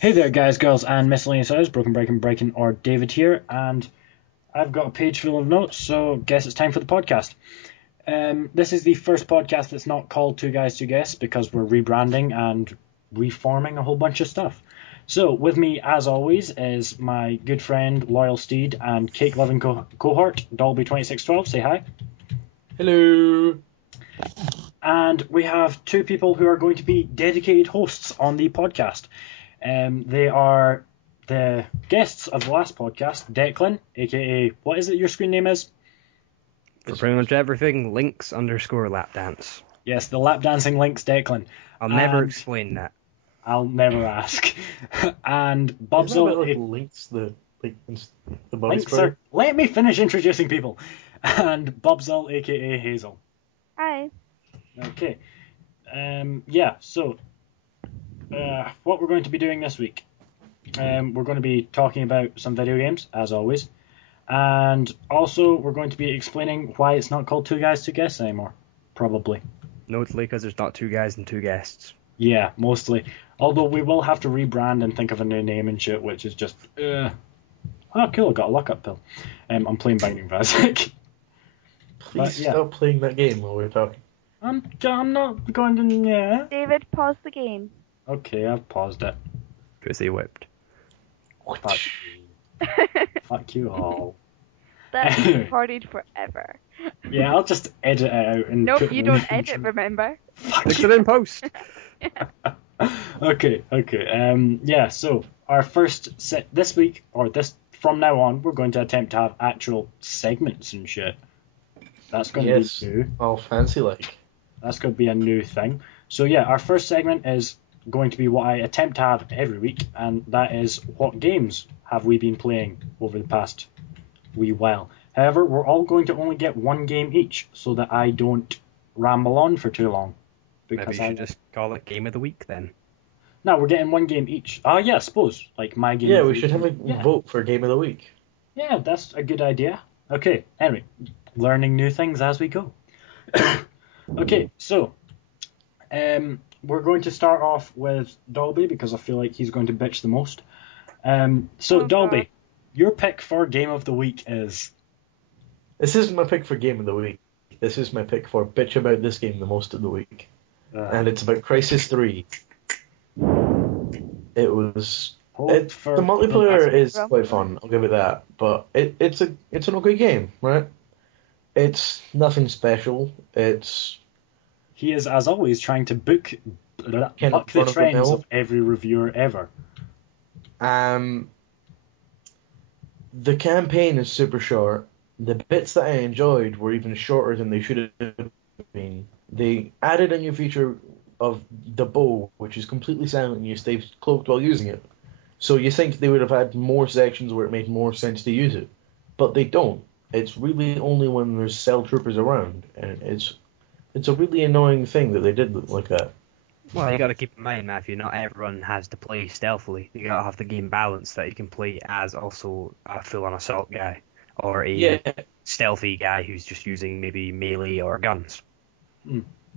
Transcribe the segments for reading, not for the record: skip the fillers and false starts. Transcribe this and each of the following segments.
Hey there, guys, girls, and miscellaneous others. Brokenbriken, or David here, and I've got a page full of notes, so guess it's time for the podcast. This is the first podcast that's not called Two Guys, Two Guests because we're rebranding and reforming a whole bunch of stuff. So, with me, as always, is my good friend, Loyal Steed, and cake-loving cohort, Dolby2612. Say hi. Hello. And we have two people who are going to be dedicated hosts on the podcast. They are the guests of the last podcast, Declan, aka, what is it your screen name is? For pretty much everything, links_lapdance. Yes, the lap dancing links, Declan. I'll never explain that. I'll never ask. And Isn't Bobzil. that like links the body Links spray? are, let me finish introducing people. And Bobzil, aka Hazel. Hi. Okay. So what we're going to be doing this week, we're going to be talking about some video games, as always, and also we're going to be explaining why it's not called Two Guys, Two Guests anymore, probably. Notably because there's not two guys and two guests. Yeah, mostly. Although we will have to rebrand and think of a new name and shit, which is just, oh cool, I got a lock-up pill. I'm playing Binding of Isaac. Please stop playing that game while we're talking. I'm not going to, yeah. David, pause the game. Okay, I've paused it. Pussy whipped. Fuck you. Fuck you all. That's recorded forever. Yeah, I'll just edit it out. And Nope, put you it don't in edit, remember? Fix it in post. Okay. So our first set this week, or from now on, we're going to attempt to have actual segments and shit. That's going to be new. All fancy like. That's going to be a new thing. So yeah, our first segment is going to be what I attempt to have every week, and that is what games have we been playing over the past wee while. However, we're all going to only get one game each, so that I don't ramble on for too long. Maybe you should just call it Game of the Week then. No, we're getting one game each. Yeah, I suppose. Like my game. Yeah, we should have a vote for Game of the Week. Yeah, that's a good idea. Okay, anyway, learning new things as we go. Okay, so we're going to start off with Dolby because I feel like he's going to bitch the most. Dolby, God. your pick for Game of the Week is... This isn't my pick for Game of the Week. This is my pick for bitch about this game the most of the week. And it's about Crisis 3. It was... the multiplayer is quite fun, I'll give it that. But it's an okay game, right? It's nothing special. He is, as always, trying to buck the trends of every reviewer ever. The campaign is super short. The bits that I enjoyed were even shorter than they should have been. They added a new feature of the bow, which is completely silent and you stay cloaked while using it. So you think they would have had more sections where it made more sense to use it. But they don't. It's really only when there's cell troopers around, and it's a really annoying thing that they did like that. Well, you got to keep in mind, Matthew, not everyone has to play stealthily. You got to have the game balance that you can play as also a full-on assault guy, or a stealthy guy who's just using maybe melee or guns.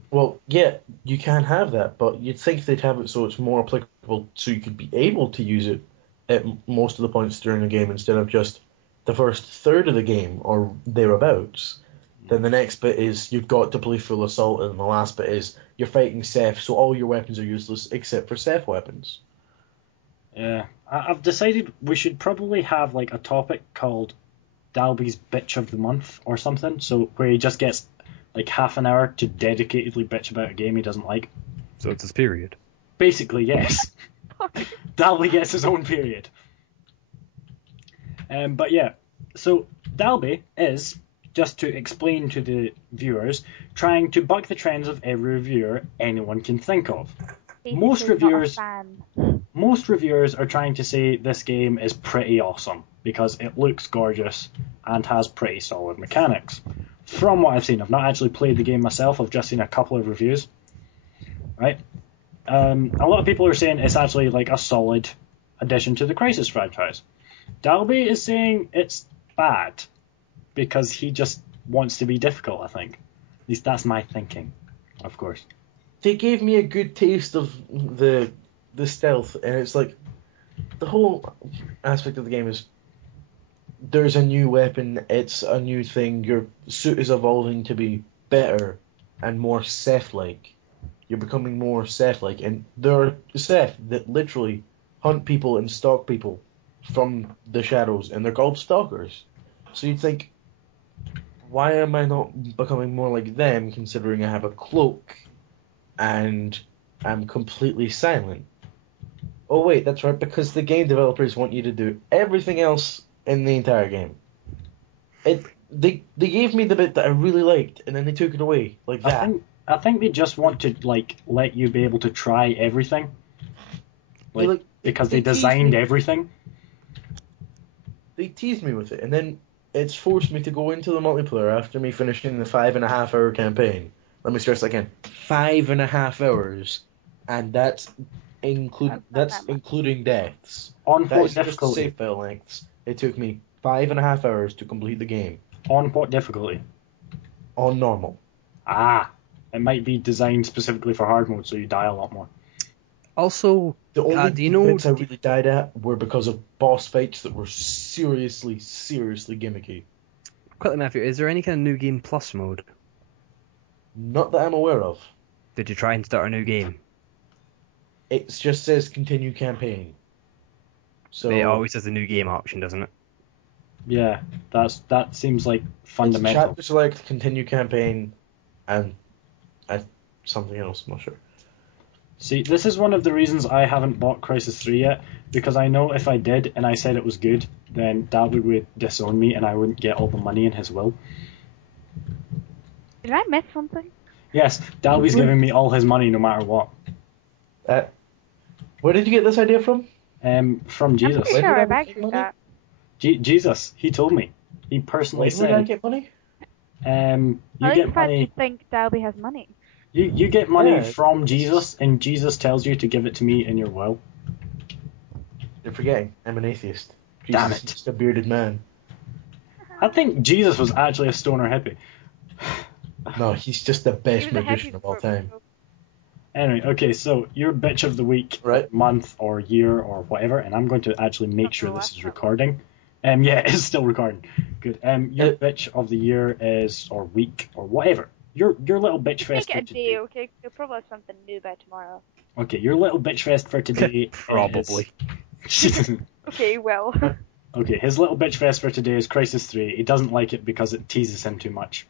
Well, yeah, you can have that, but you'd think they'd have it so it's more applicable so you could be able to use it at most of the points during the game instead of just the first third of the game or thereabouts. Then the next bit is you've got to play full assault, and the last bit is you're fighting Seth, so all your weapons are useless except for Seth weapons. Yeah, I've decided we should probably have like a topic called Dalby's Bitch of the Month or something, so where he just gets like half an hour to dedicatedly bitch about a game he doesn't like. So it's his period. Basically, yes. Dalby gets his own period. But yeah, so Dalby is, just to explain to the viewers, trying to buck the trends of every reviewer anyone can think of. Most reviewers are trying to say this game is pretty awesome because it looks gorgeous and has pretty solid mechanics. From what I've seen, I've not actually played the game myself, I've just seen a couple of reviews. Right? A lot of people are saying it's actually like a solid addition to the Crysis franchise. Dalby is saying it's bad because he just wants to be difficult, I think. At least that's my thinking, of course. They gave me a good taste of the stealth, and it's like the whole aspect of the game is there's a new weapon, it's a new thing, your suit is evolving to be better and more Seth-like. You're becoming more Seth-like, and there are Seth that literally hunt people and stalk people from the shadows, and they're called stalkers. So you'd think, why am I not becoming more like them, considering I have a cloak and I'm completely silent? Oh wait, that's right, because the game developers want you to do everything else in the entire game. They gave me the bit that I really liked, and then they took it away like that. I think they just want to let you be able to try everything, because they designed everything. They teased me with it, and then it's forced me to go into the multiplayer after me finishing the 5.5 hour campaign. Let me stress again, 5.5 hours, and that's including deaths. On That what is just difficulty? save file lengths. It took me 5.5 hours to complete the game. On what difficulty? On normal. It might be designed specifically for hard mode, so you die a lot more. Also, The only do you know bits I really died at were because of boss fights that were seriously gimmicky. quickly, Matthew, is there any kind of new game plus mode? Not that I'm aware of. Did you try and start a new game? It just says continue campaign. So It always has a new game option, doesn't it? Yeah, that seems like fundamental. Chapter select, continue campaign, and something else. I'm not sure. See, this is one of the reasons I haven't bought Crisis 3 yet, because I know if I did and I said it was good, then Dalby would disown me and I wouldn't get all the money in his will. Did I miss something? Yes, Dalby's giving me all his money no matter what. Where did you get this idea from? From Jesus. I'm pretty sure I've actually that. Jesus, he told me. He personally said. Where did I get money? You get money. You think Dalby has money? You get money from Jesus, and Jesus tells you to give it to me in your will. You're forgetting, I'm an atheist. Damn Jesus it. is just a bearded man. I think Jesus was actually a stoner hippie. No, he's just the best magician of all time. Anyway, okay, so your bitch of the week, right, month, or year, or whatever, and I'm going to actually make sure this is recording. Yeah, it's still recording. Good. Your bitch of the year is, or week, or whatever. Your little bitch fest for today. Day, okay? You'll probably have something new by tomorrow. Okay, your little bitch fest for today probably. Okay, well. Okay, his little bitch fest for today is Crisis 3. He doesn't like it because it teases him too much.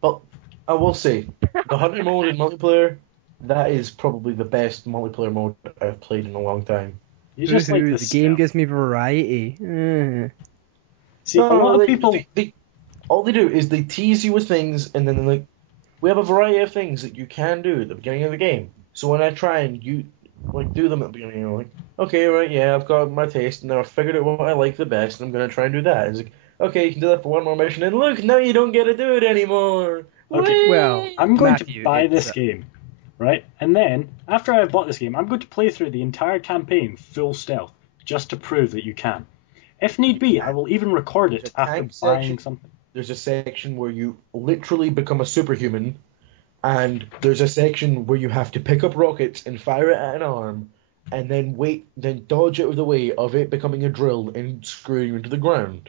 Well, I will say, the hunting mode in multiplayer, that is probably the best multiplayer mode I've played in a long time. You just like the game gives me variety. See, a lot of people... all they do is they tease you with things, and then they're like, we have a variety of things that you can do at the beginning of the game. So when I try and do them at the beginning, you're like, okay, right, yeah, I've got my taste, and then I've figured out what I like the best, and I'm going to try and do that. It's like, okay, you can do that for one more mission, and look, now you don't get to do it anymore. Okay, well, I'm going to buy this game, right? And then, after I've bought this game, I'm going to play through the entire campaign full stealth, just to prove that you can. If need be, I will even record it after buying something. There's a section where you literally become a superhuman, and there's a section where you have to pick up rockets and fire it at an arm, and then dodge out of the way of it becoming a drill and screw you into the ground.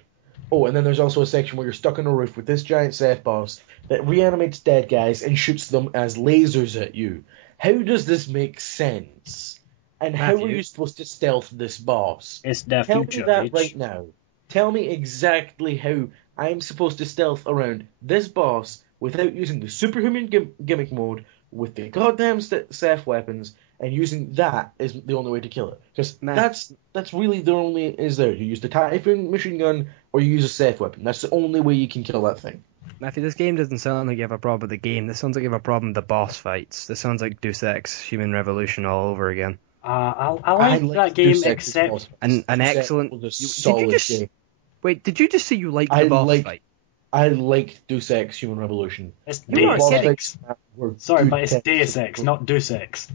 Oh, and then there's also a section where you're stuck on a roof with this giant Seth boss that reanimates dead guys and shoots them as lasers at you. How does this make sense? And Matthew, how are you supposed to stealth this boss? It's the Tell future, me that bitch. right now. Tell me exactly how I'm supposed to stealth around this boss without using the superhuman gimmick mode with the goddamn Seth weapons, and using that is the only way to kill it. Because that's really the only is there. You use the Typhoon machine gun or you use a Seth weapon. That's the only way you can kill that thing. Matthew, this game doesn't sound like you have a problem with the game. This sounds like you have a problem with the boss fights. This sounds like Deus Ex Human Revolution all over again. I like that game, except an excellent. Game. Wait, did you just say you liked the boss fight? I liked Deus Ex Human Revolution. It's Deus Ex. Sorry, but it's Deus Ex, not Deus Ex.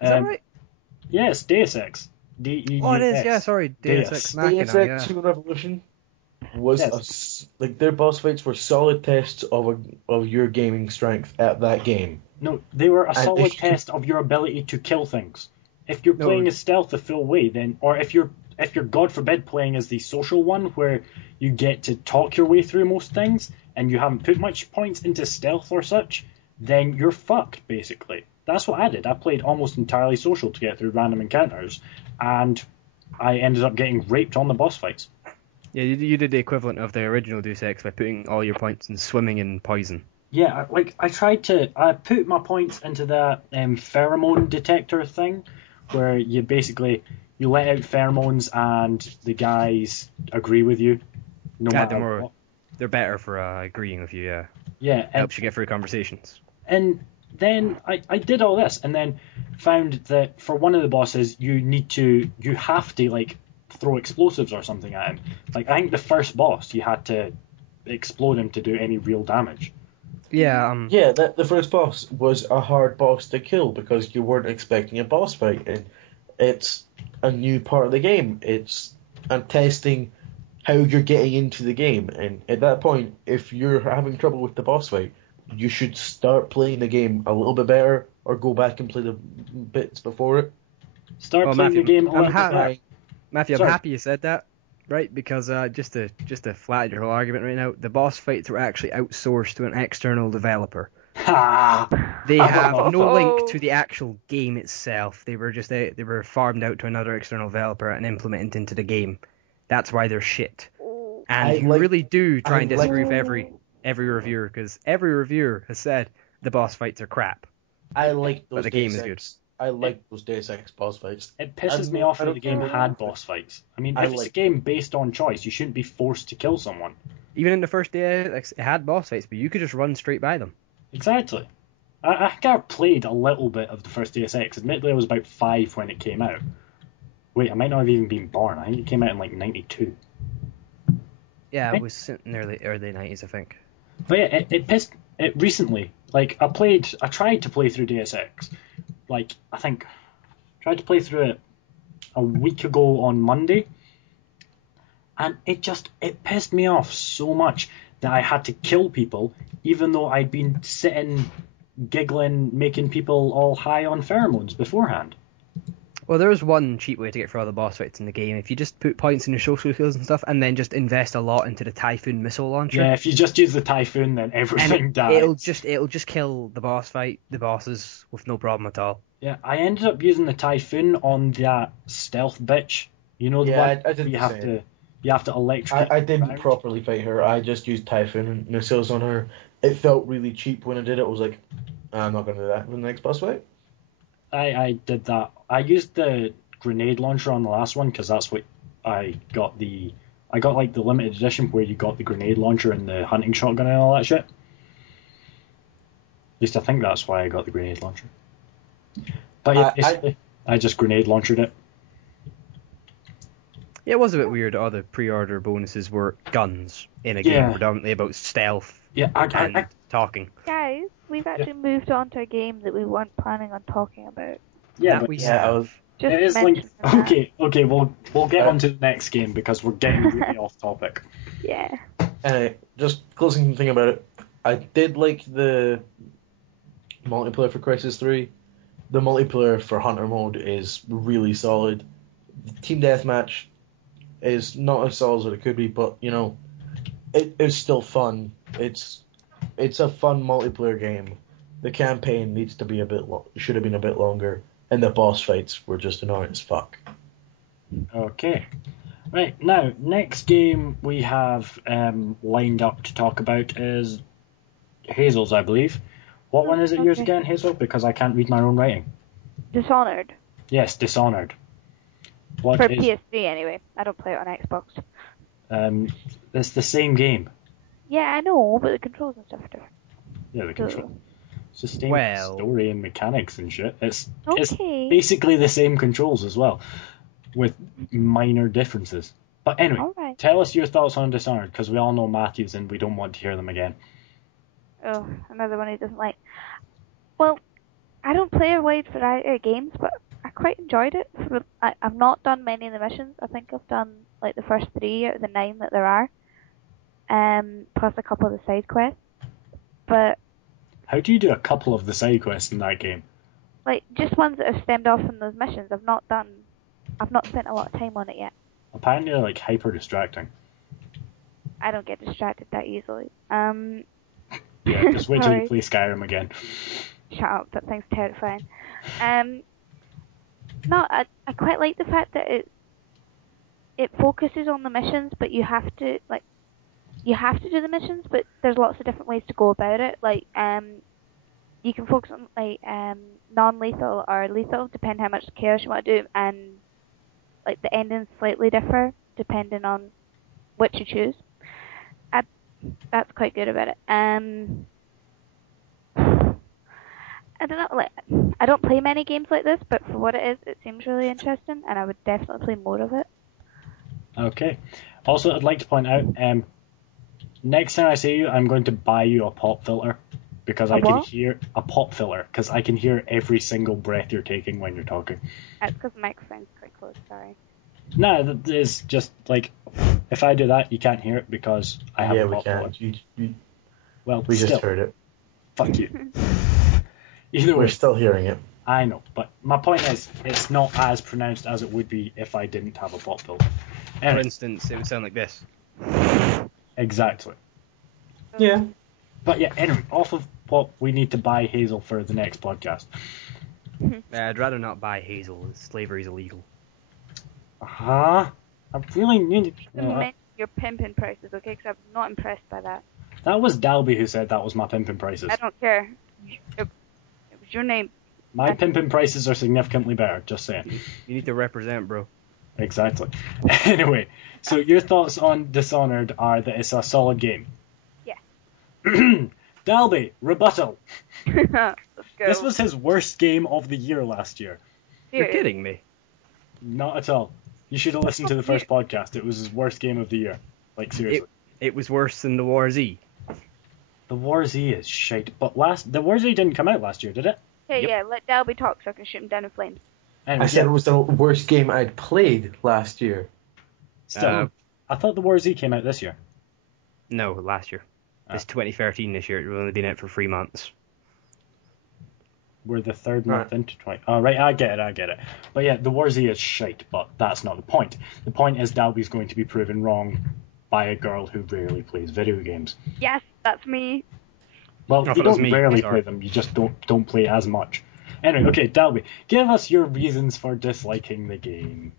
Is that right? Yes, Deus Ex. D-E-U-S. Oh, it is, yeah, sorry. Deus Ex Machina, Deus Ex Human Revolution was their boss fights were solid tests of your gaming strength at that game. No, they were a solid test of your ability to kill things. if you're No. playing as stealth the full way, then, or if you're God forbid playing as the social one where you get to talk your way through most things and you haven't put much points into stealth or such, then you're fucked basically. That's what I did. I played almost entirely social to get through random encounters, and I ended up getting raped on the boss fights. Yeah, you did the equivalent of the original Deus Ex by putting all your points in swimming in poison. Yeah, I put my points into that pheromone detector thing, where you let out pheromones and the guys agree with you, no matter what. They're better for agreeing with you. Yeah. Yeah, Helps you get through conversations. And then I did all this, and then found that for one of the bosses, you have to like throw explosives or something at him. Like I think the first boss, you had to explode him to do any real damage. Yeah. Yeah, the first boss was a hard boss to kill because you weren't expecting a boss fight, and it's a new part of the game. I'm testing how you're getting into the game, and at that point, if you're having trouble with the boss fight, you should start playing the game a little bit better, or go back and play the bits before it. Start playing the game a little bit better. Matthew, I'm happy you said that, right? Because just to flatten your whole argument right now, the boss fights were actually outsourced to an external developer. They have no link to the actual game itself. They were farmed out to another external developer and implemented into the game. That's why they're shit. And you really do try and disagree with every reviewer, because every reviewer has said the boss fights are crap. I like those. But the game is good. I like those Deus Ex boss fights. It pisses me off that the game had boss fights. I mean, if it's a game based on choice, you shouldn't be forced to kill someone. Even in the first day, it had boss fights, but you could just run straight by them. Exactly. I think I played a little bit of the first Deus Ex. Admittedly, I was about 5 when it came out. Wait, I might not have even been born. I think it came out in like 92. Yeah, it was in the early 90s, I think. But yeah, it pissed it recently. Like I tried to play through Deus Ex. Like I think tried to play through it a week ago on Monday, and it pissed me off so much that I had to kill people, even though I'd been sitting giggling, making people all high on pheromones beforehand. Well, there is one cheap way to get through all the boss fights in the game. If you just put points in your social skills and stuff, and then just invest a lot into the Typhoon missile launcher. Yeah, if you just use the Typhoon, then everything dies. It'll just kill the bosses with no problem at all. Yeah, I ended up using the Typhoon on that stealth bitch. You know the one I didn't you have to electrocute. I didn't properly fight her. I just used Typhoon missiles on her. It felt really cheap when I did it. I was like, I'm not going to do that in the next boss fight. I did that. I used the grenade launcher on the last one because that's what I got like the limited edition where you got the grenade launcher and the hunting shotgun and all that shit. At least I think that's why I got the grenade launcher. But yeah, basically, I just grenade launched it. Yeah, it was a bit weird. All the pre-order bonuses were guns in a game predominantly about stealth and talking. Guys, we've actually moved on to a game that we weren't planning on talking about. Yeah, that we have. Just it is mention like that. okay, we'll get on to the next game because we're getting really off topic. Yeah. Just closing thing about it, I did like the multiplayer for Crisis 3. The multiplayer for Hunter mode is really solid. The Team Deathmatch is not as solid as it could be, but you know, it is still fun. It's a fun multiplayer game. The campaign needs to be should have been a bit longer, and the boss fights were just annoying as fuck. Okay. Right, now, next game we have lined up to talk about is Hazel's, I believe. What one is it yours again, Hazel? Because I can't read my own writing. Dishonored. Yes, Dishonored. For PS3 anyway. I don't play it on Xbox. It's the same game. Yeah, I know, but the controls and stuff are different. Yeah, the control. It's the same story and mechanics and shit. It's basically the same controls as well, with minor differences. But anyway, tell us your thoughts on Dishonored, because we all know Matthews and we don't want to hear them again. Oh, another one he doesn't like. Well, I don't play a wide variety of games, but I quite enjoyed it. I've not done many of the missions. I think I've done like the first 3 out of the 9 that there are, plus a couple of the side quests. But how do you do a couple of the side quests in that game? like just ones that have stemmed off from those missions. I've not spent a lot of time on it yet. Apparently they're like hyper distracting. I don't get distracted that easily. Yeah, just wait till you play Skyrim again. Shut up, that thing's terrifying. No, I quite like the fact that it focuses on the missions, but you have to do the missions, but there's lots of different ways to go about it. Like you can focus on like non-lethal or lethal, depending how much chaos you want to do, and like the endings slightly differ depending on which you choose. That's quite good about it. I don't know, like I don't play many games like this, but for what it is, it seems really interesting, and I would definitely play more of it. Okay. Also, I'd like to point out, next time I see you, I'm going to buy you a pop filter because I can hear a pop filter because I can hear every single breath you're taking when you're talking. That's because the microphone's quite close. Sorry. No, it's just like if I do that, you can't hear it because I have a pop filter. Well, we just heard it. Fuck you. Either way, we're still hearing it. I know, but my point is, it's not as pronounced as it would be if I didn't have a pop filter. For instance, it would sound like this. Exactly. Yeah. But yeah, anyway, off of what we need to buy Hazel for the next podcast. I'd rather not buy Hazel. Slavery's illegal. I really need to... your pimping prices, okay? Because I'm not impressed by that. That was Dalby who said that was my pimping prices. I don't care. It was your name. My pimping prices are significantly better, just saying. You need to represent, bro. Exactly. Anyway, so your thoughts on Dishonored are that it's a solid game. Yeah. Dalby, rebuttal. Let's go. This was his worst game of the year last year. You're kidding me. Not at all. You should have listened to the first podcast. It was his worst game of the year. Like, seriously. It was worse than the War Z. The War Z is shite. But the War Z didn't come out last year, did it? Hey, yep. Yeah, let Dalby talk so I can shoot him down in flames. Anyway, I said it was the worst game I'd played last year. Still, I thought the War Z came out this year. No, last year. It's 2013 this year. It's only been out for 3 months. We're the third month into 20... Oh, right, I get it. But yeah, the War Z is shite, but that's not the point. The point is Dalby's going to be proven wrong by a girl who rarely plays video games. Yes, that's me. Well, you don't rarely play them, you just don't play as much. Anyway, okay, Dalby, give us your reasons for disliking the game.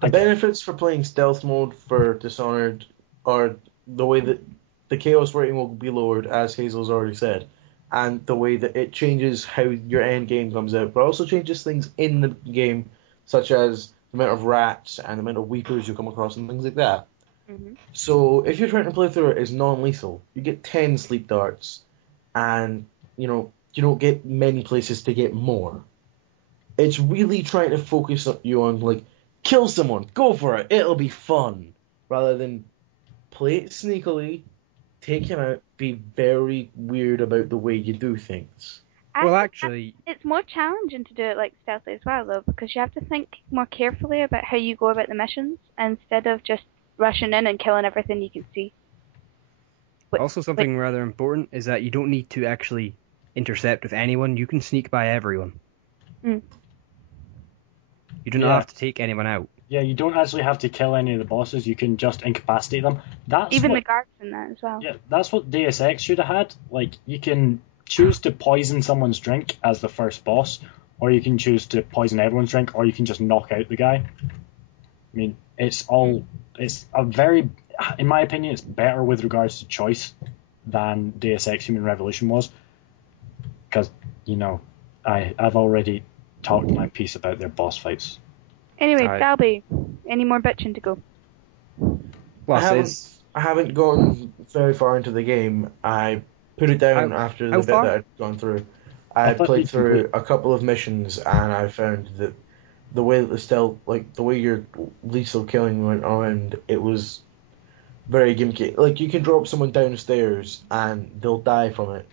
The benefits for playing stealth mode for Dishonored are the way that the chaos rating will be lowered, as Hazel's already said, and the way that it changes how your end game comes out, but also changes things in the game, such as the amount of rats and the amount of weepers you come across and things like that. Mm-hmm. So if you're trying to play through it as non-lethal, you get 10 sleep darts, and you don't get many places to get more. It's really trying to focus you on, like, kill someone, go for it, it'll be fun, rather than play it sneakily, take him out, be very weird about the way you do things. Well, actually... It's more challenging to do it like stealthily as well, though, because you have to think more carefully about how you go about the missions, instead of just rushing in and killing everything you can see. Also, something rather important is that you don't need to actually intercept with anyone. You can sneak by everyone. Mm. You do not have to take anyone out. Yeah, you don't actually have to kill any of the bosses. You can just incapacitate them. Even the guards in that as well. Yeah, that's what Deus Ex should have had. Like, you can choose to poison someone's drink as the first boss, or you can choose to poison everyone's drink, or you can just knock out the guy. I mean, it's a very, in my opinion, it's better with regards to choice than Deus Ex Human Revolution was. Because, I've already talked my piece about their boss fights. Anyway, Dalby, any more bitching to go? Well, I haven't gone very far into the game. I put it down after the bit that I'd gone through. I played through a couple of missions, and I found that the way that the way your lethal killing went around, it was very gimmicky. Like, you can drop someone downstairs, and they'll die from it.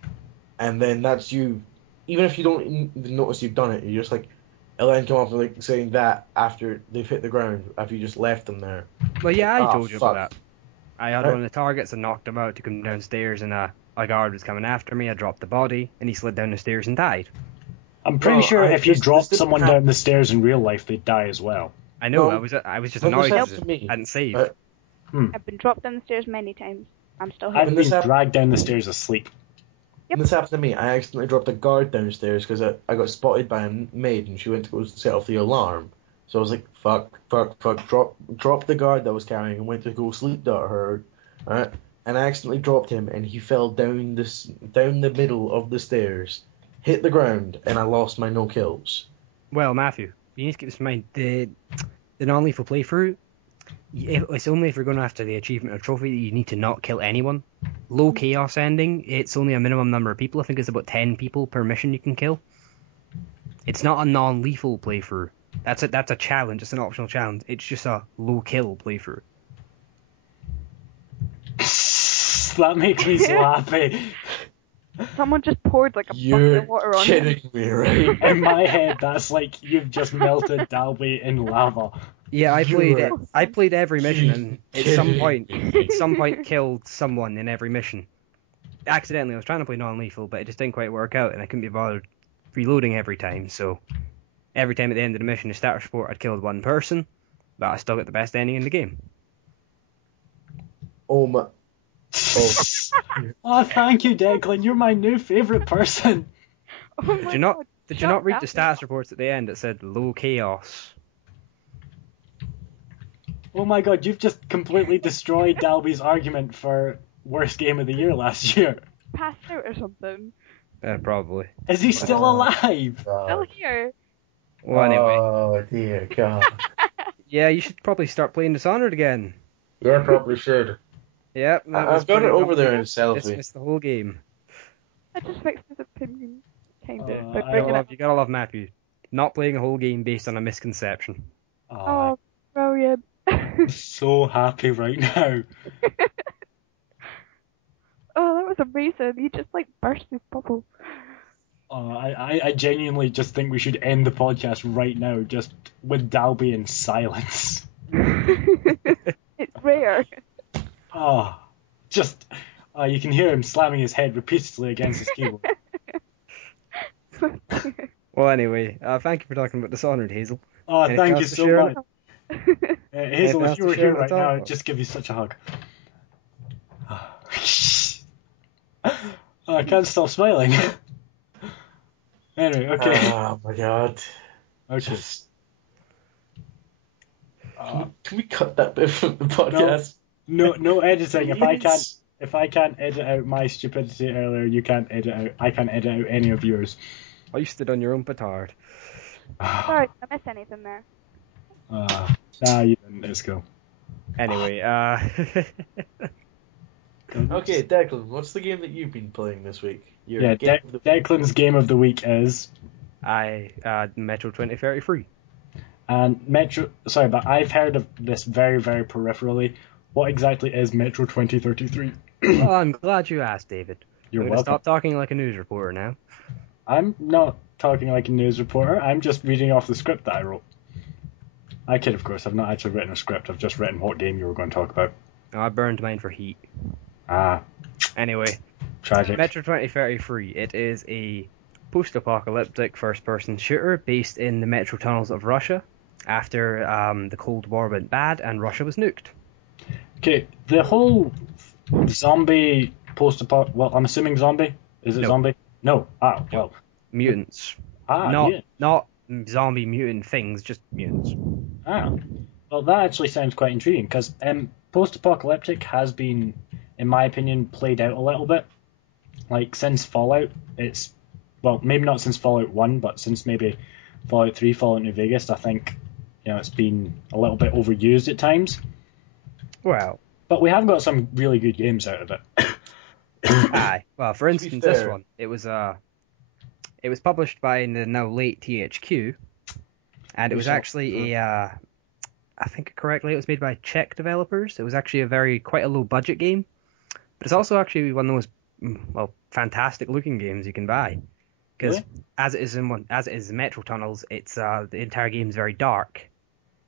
And then that's you. Even if you don't even notice you've done it, you're just like, it'll then come up like saying that after they've hit the ground, after you just left them there. Well, yeah, I told you about that. I had one of the targets and knocked him out, took him downstairs, and a guard was coming after me. I dropped the body, and he slid down the stairs and died. I'm pretty sure if you dropped this someone down the stairs in real life, they'd die as well. I know. No. I was just When this annoyed happens because to me, I hadn't saved. I've been dropped down the stairs many times. I'm still here. I've been dragged down the stairs asleep. When this happened to me, I accidentally dropped a guard downstairs because I got spotted by a maid and she went to go set off the alarm. So I was like, fuck, drop the guard that I was carrying and went to go sleep dart her, right? And I accidentally dropped him and he fell down the middle of the stairs, hit the ground, and I lost my no kills. Well, Matthew, you need to keep this in mind. The non-lethal playthrough, it's only if you're going after the achievement or trophy that you need to not kill anyone. Low chaos ending, it's only a minimum number of people. I think it's about 10 people per mission you can kill. It's not a non-lethal playthrough. That's a challenge. It's an optional challenge. It's just a low kill playthrough. That makes me so happy. Someone just poured like a bucket of water on him. You're kidding me, right? In my head, that's like you've just melted Dalby in lava. Yeah, I played every mission and at some point killed someone in every mission. Accidentally, I was trying to play non-lethal, but it just didn't quite work out, and I couldn't be bothered reloading every time. So every time at the end of the mission, the status report, I'd killed one person, but I still got the best ending in the game. Oh my. Oh. Oh, thank you, Declan. You're my new favourite person. Oh Did you not read the status reports at the end that said low chaos? Oh my god, you've just completely destroyed Dalby's argument for worst game of the year last year. Passed out or something. Probably. Is he still alive? Still here. Well, anyway. Oh dear God. Yeah, you should probably start playing Dishonored again. Yeah, probably should. Yep. I've got it over there in selfie. Dismiss the whole game. I just fixed his opinion, kind of. You gotta love Matthew. Not playing a whole game based on a misconception. Oh, brilliant. I'm so happy right now. Oh, that was amazing. You just like burst his bubble. I genuinely just think we should end the podcast right now, just with Dalby in silence. It's rare. Oh, just you can hear him slamming his head repeatedly against his keyboard. Well, anyway, thank you for talking about Dishonored, Hazel. Oh, Anything thank you else to so share? much. Hazel, if you were here right now, I'd just give you such a hug. I can't stop smiling. Anyway, okay. Oh my God. Okay. Can we cut that bit from the podcast? No editing. If I can't edit out my stupidity earlier, you can't edit out. I can't edit out any of yours. Oh, you stood on your own petard. Sorry, did I miss anything there? Nah, you didn't. Let's go. Anyway, Okay, Declan, what's the game that you've been playing this week? Declan's game of the week is Metro 2033. And but I've heard of this very, very peripherally. What exactly is Metro 2033? Well, I'm glad you asked, David. You're welcome. welcome. Stop talking like a news reporter now. I'm not talking like a news reporter. I'm just reading off the script that I wrote. I kid, of course. I've not actually written a script. I've just written what game you were going to talk about. Oh, I burned mine for heat. Anyway. Tragic. Metro 2033. It is a post-apocalyptic first-person shooter based in the metro tunnels of Russia after the Cold War went bad and Russia was nuked. Okay, the whole zombie post-apocalyptic... Well, I'm assuming zombie? Is it zombie? No. Well. Mutants. Not zombie mutant things, just mutants. Well, that actually sounds quite intriguing, because post-apocalyptic has been, in my opinion, played out a little bit. Like, since Fallout, it's... Well, maybe not since Fallout 1, but since maybe Fallout 3, Fallout New Vegas, I think, it's been a little bit overused at times. Well. But we have got some really good games out of it. Aye. Well, for instance, this one, it was published by the now late THQ, and it was actually I think correctly, it was made by Czech developers. It was actually quite a low budget game, but it's also actually one of the most, fantastic looking games you can buy. Because as it is Metro Tunnels, it's the entire game is very dark,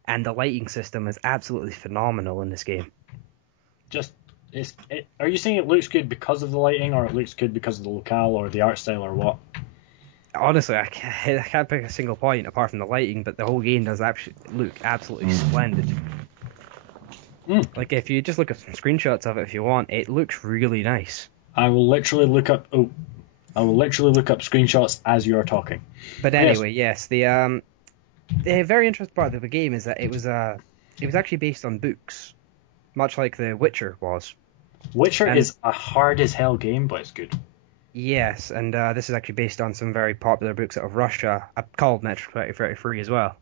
and the lighting system is absolutely phenomenal in this game. Are you saying it looks good because of the lighting, or it looks good because of the locale, or the art style, or what? Honestly, I can't pick a single point apart from the lighting, but the whole game does look absolutely splendid. Like, if you just look at some screenshots of it if you want, it looks really nice. I will literally look up screenshots as you are talking. But anyway, yes, the very interesting part of the game is that it was actually based on books, much like The Witcher was. Witcher is a hard as hell game, but it's good. Yes, and this is actually based on some very popular books out of Russia, called Metro 2033 as well.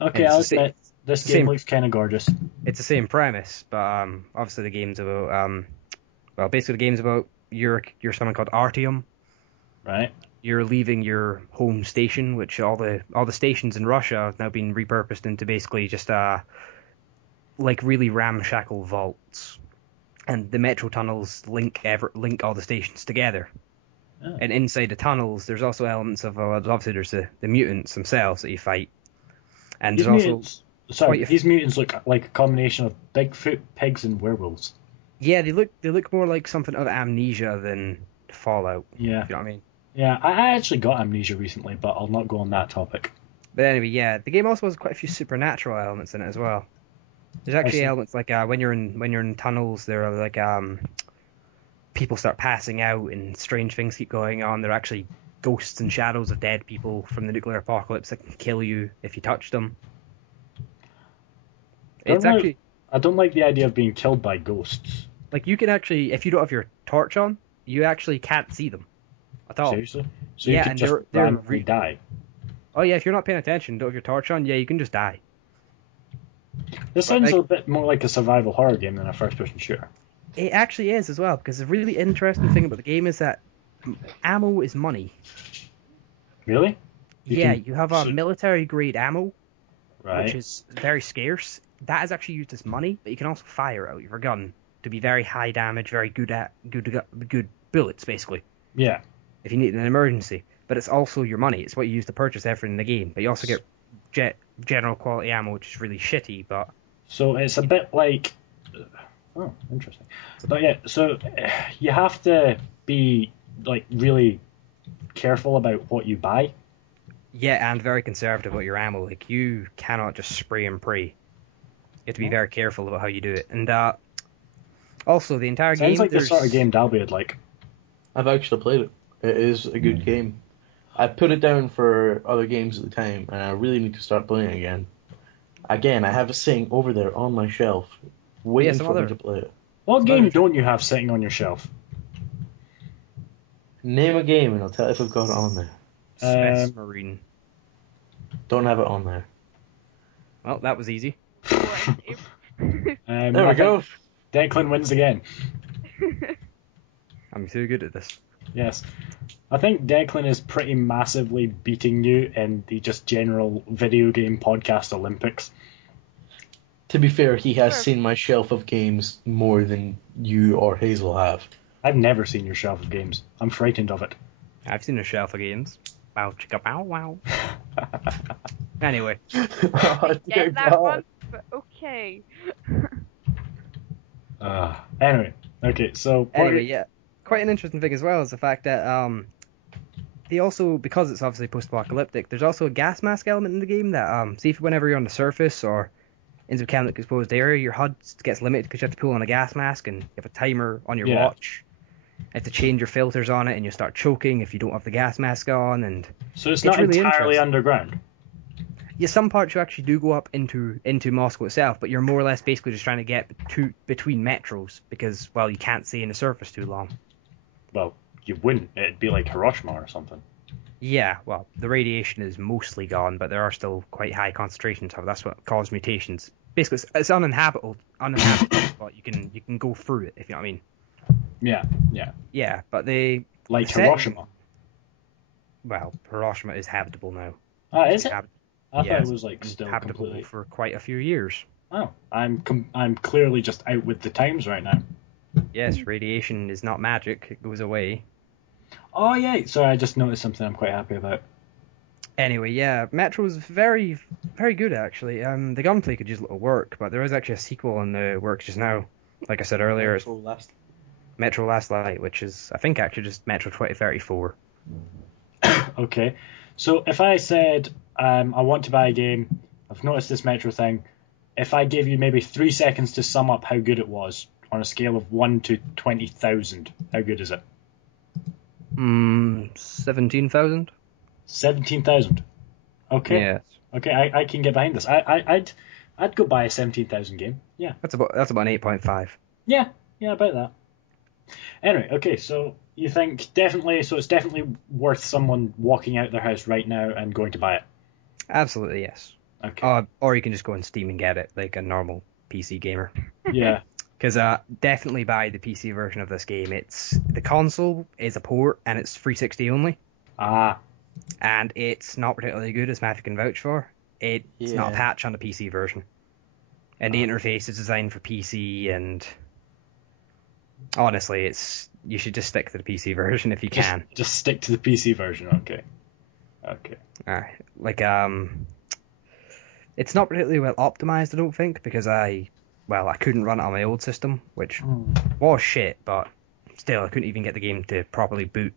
Okay, I'll admit, this game looks kind of gorgeous. It's the same premise, but obviously the game's about basically the game's about you're someone called Artyom. Right. You're leaving your home station, which all the stations in Russia have now been repurposed into basically just like really ramshackle vaults. And the metro tunnels link all the stations together. Oh. And inside the tunnels, there's also elements of obviously there's the mutants themselves that you fight. And these there's mutants, these mutants look like a combination of Bigfoot, pigs, and werewolves. Yeah, they look more like something of Amnesia than Fallout. Yeah. You know what I mean? Yeah, I actually got Amnesia recently, but I'll not go on that topic. But anyway, yeah, the game also has quite a few supernatural elements in it as well. There's actually elements like when you're in tunnels, there are like people start passing out and strange things keep going on. There are actually ghosts and shadows of dead people from the nuclear apocalypse that can kill you if you touch them. I don't like the idea of being killed by ghosts. Like, you can actually, if you don't have your torch on, you actually can't see them at all. Seriously? So you can just randomly die? Oh yeah, if you're not paying attention, don't have your torch on, yeah, you can just die. This sounds a bit more like a survival horror game than a first-person shooter. It actually is as well, because the really interesting thing about the game is that ammo is money. Really? You have a military-grade ammo, right, which is very scarce. That is actually used as money, but you can also fire out your gun to be very high damage, very good bullets, basically. Yeah. If you need an emergency. But it's also your money. It's what you use to purchase everything in the game. But you also get general quality ammo, which is really shitty, but... So it's a bit like... Oh, interesting. But yeah, so you have to be, like, really careful about what you buy. Yeah, and very conservative about your ammo. Like, you cannot just spray and pray. You have to be very careful about how you do it. And also, the entire game... Sounds like the sort of game Dalby would like. I've actually played it. It is a good game. I put it down for other games at the time, and I really need to start playing it again. Again, I have it sitting over there on my shelf, waiting for me to play it. What game don't you have sitting on your shelf? Name a game, and I'll tell you if I've got it on there. S.P.A.Z. Marine. Don't have it on there. Well, that was easy. There we go. Declan wins again. I'm too good at this. Yes. I think Declan is pretty massively beating you in the just general video game podcast Olympics. To be fair, he has seen my shelf of games more than you or Hazel have. I've never seen your shelf of games. I'm frightened of it. I've seen a shelf of games. Bow chicka bow wow. Anyway. Get that one, but okay. Anyway, okay, so... Anyway, yeah. Quite an interesting thing as well is the fact that they also, because it's obviously post-apocalyptic, there's also a gas mask element in the game that, see if whenever you're on the surface or into a chemical exposed area, your HUD gets limited because you have to pull on a gas mask and you have a timer on your watch. You have to change your filters on it and you start choking if you don't have the gas mask on. And so it's not really entirely underground? Yeah, some parts you actually do go up into Moscow itself, but you're more or less basically just trying to get between metros because, well, you can't stay in the surface too long. Well, you wouldn't. It'd be like Hiroshima or something. Yeah, well, the radiation is mostly gone, but there are still quite high concentrations of it. That's what caused mutations. Basically, it's uninhabitable, but you can go through it, if you know what I mean. Yeah. Yeah, but they... Like Hiroshima. Well, Hiroshima is habitable now. Is it? I thought it was like still habitable completely... for quite a few years. Oh, I'm clearly just out with the times right now. Yes, radiation is not magic. It goes away. Oh, yeah. Sorry, I just noticed something I'm quite happy about. Anyway, yeah, Metro's very, very good, actually. The gunplay could use a little work, but there is actually a sequel in the works just now. Like I said earlier, Metro Last Light, which is, I think, actually just Metro 2034. Okay. So if I said I want to buy a game, I've noticed this Metro thing. If I gave you maybe 3 seconds to sum up how good it was on a scale of 1 to 20,000, how good is it? 17,000. 17,000. Okay. Yeah. Okay, I can get behind this. I'd go buy a 17,000 game. Yeah. That's about an 8.5. Yeah, about that. Anyway, okay, so you think it's definitely worth someone walking out their house right now and going to buy it. Absolutely, yes. Okay. Or you can just go on Steam and get it like a normal PC gamer. Yeah. Because definitely buy the PC version of this game. The console is a port and it's 360 only. Ah. And it's not particularly good, as Matthew can vouch for. It's not a patch on the PC version. And the interface is designed for PC, and honestly, you should just stick to the PC version if you can. Just stick to the PC version, okay. It's not particularly well optimized, I don't think, because I couldn't run it on my old system, which was shit, but still, I couldn't even get the game to properly boot.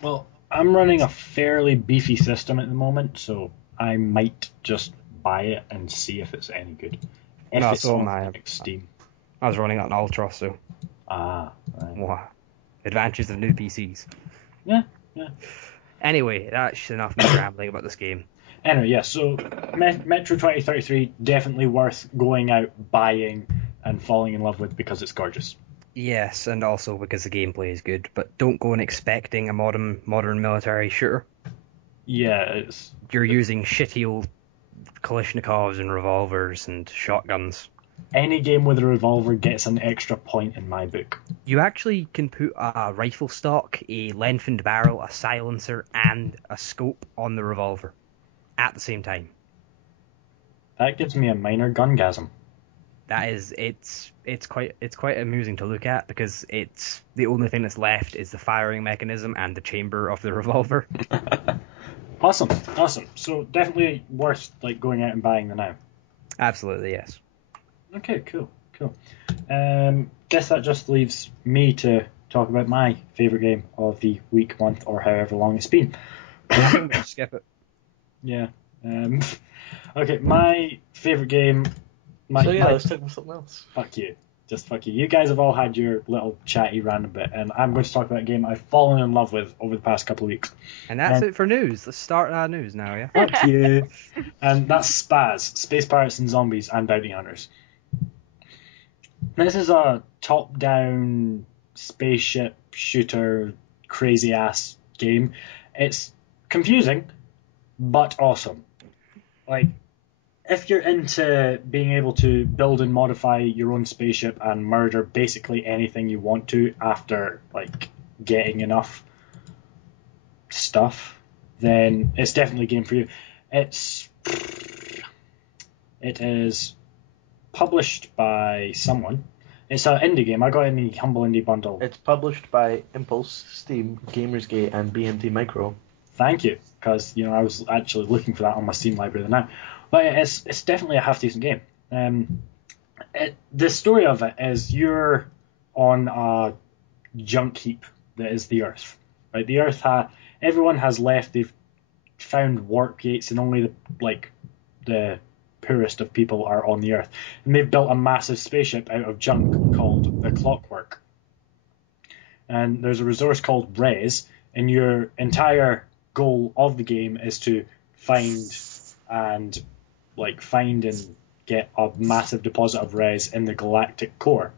Well, I'm running a fairly beefy system at the moment, so I might just buy it and see if it's any good. If it's on Steam. I was running on Ultra, so. Ah, right. Wow. Advantages of new PCs. Yeah. Anyway, that's enough me rambling about this game. Anyway, yeah, so Metro 2033, definitely worth going out, buying, and falling in love with because it's gorgeous. Yes, and also because the gameplay is good, but don't go in expecting a modern military shooter. Yeah, You're using shitty old Kalashnikovs and revolvers and shotguns. Any game with a revolver gets an extra point in my book. You actually can put a rifle stock, a lengthened barrel, a silencer, and a scope on the revolver at the same time. That gives me a minor gungasm. It's quite amusing to look at because it's the only thing that's left is the firing mechanism and the chamber of the revolver. Awesome. So definitely worth going out and buying them now. Absolutely, yes. Okay, cool. Guess that just leaves me to talk about my favourite game of the week, month, or however long it's been. Skip it. Yeah. Okay, my favourite game. Let's talk about something else. Fuck you. Just fuck you. You guys have all had your little chatty random bit, and I'm going to talk about a game I've fallen in love with over the past couple of weeks. And that's it for news. Let's start our news now, yeah? Fuck you. And that's S.P.A.Z, Space Pirates and Zombies and Bounty Hunters. This is a top-down spaceship shooter crazy-ass game. It's confusing, but awesome. If you're into being able to build and modify your own spaceship and murder basically anything you want to after getting enough stuff, then it's definitely a game for you. It is published by someone. It's an indie game. I got it in the Humble Indie Bundle. It's published by Impulse, Steam, Gamersgate, and BMT Micro. Thank you, because I was actually looking for that on my Steam library now. But it's definitely a half decent game. The story of it is you're on a junk heap that is the Earth. Right, the Earth everyone has left. They've found warp gates, and only the poorest of people are on the Earth. And they've built a massive spaceship out of junk called the Clockwork. And there's a resource called Res, and your entire goal of the game is to find and get a massive deposit of Res in the galactic core.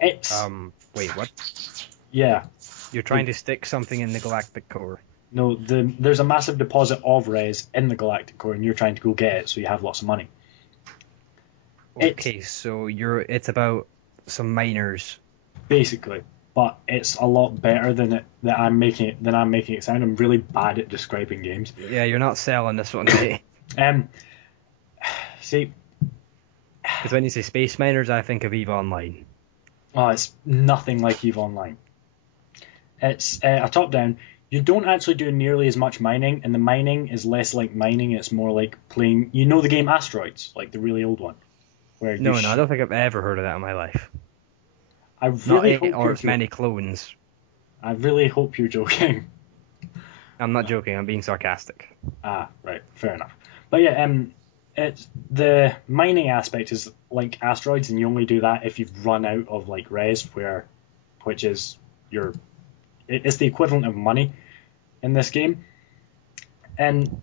It's wait, what? Yeah. You're trying to stick something in the galactic core. No, there's a massive deposit of Res in the galactic core, and you're trying to go get it so you have lots of money. Okay, so it's about some miners. Basically, but it's a lot better than I'm making it sound. I'm really bad at describing games. Yeah, you're not selling this one, mate. See, because when you say space miners, I think of EVE Online. Oh, it's nothing like EVE Online. It's a top-down. You don't actually do nearly as much mining, and the mining is less like mining. It's more like playing. You know the game Asteroids, like the really old one. No, I don't think I've ever heard of that in my life. I really hope or many clones. I really hope you're joking. I'm not joking. I'm being sarcastic. Ah, right, fair enough. But yeah, it's the mining aspect is like asteroids, and you only do that if you've run out of like res, which is it's the equivalent of money in this game, and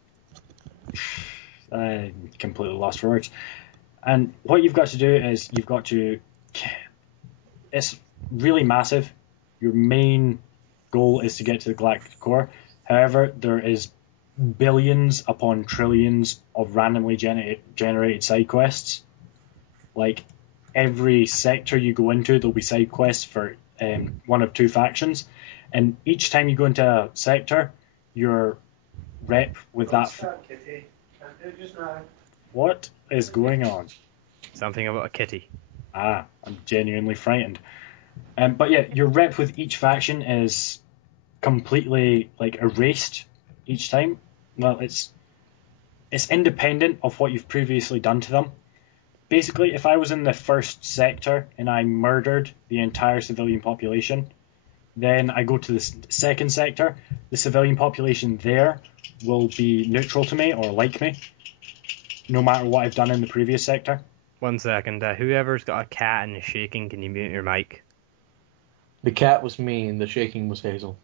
I completely lost for words. And what you've got to do is it's really massive. Your main goal is to get to the galactic core. However, there is billions upon trillions of randomly generated side quests. Like every sector you go into, there'll be side quests for one of two factions, and each time you go into a sector, your rep with that. What is going on? Something about a kitty. I'm genuinely frightened. But yeah, your rep with each faction is completely like erased each time. Well, it's independent of what you've previously done to them. Basically, if I was in the first sector and I murdered the entire civilian population, then I go to the second sector. The civilian population there will be neutral to me or like me, no matter what I've done in the previous sector. 1 second. Whoever's got a cat and is shaking, can you mute your mic? The cat was me and the shaking was Hazel.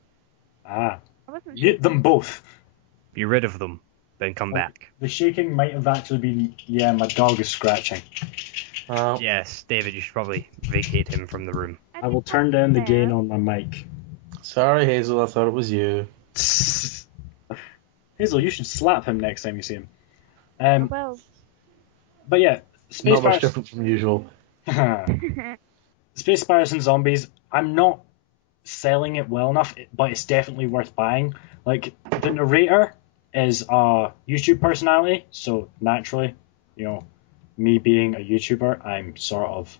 Mute them both. Be rid of them, then come back. The shaking might have actually been, my dog is scratching. Yes, David, you should probably vacate him from the room. I will turn down the gain on my mic. Sorry, Hazel, I thought it was you. Hazel, you should slap him next time you see him. Well. But yeah, Not much different from usual. Space Pirates and Zombies, I'm not selling it well enough, but it's definitely worth buying. Like, the narrator is a YouTube personality, so naturally, me being a YouTuber, I'm sort of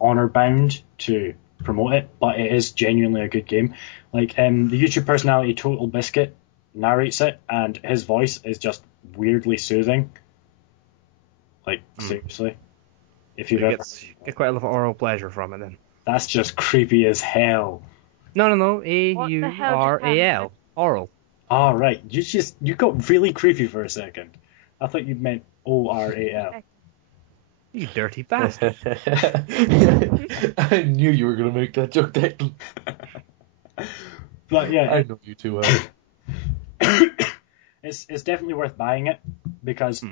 honor bound to promote it, but it is genuinely a good game. Like, the YouTube personality Total Biscuit narrates it, and his voice is just weirdly soothing. Like, seriously. If you get quite a lot of oral pleasure from it then. That's just creepy as hell. No. A-U-R-A-L. Oral. Oh, right. You got really creepy for a second. I thought you meant O-R-A-L. You dirty bastard. I knew you were going to make that joke, Declan. But yeah. I know you too well. It's definitely worth buying it because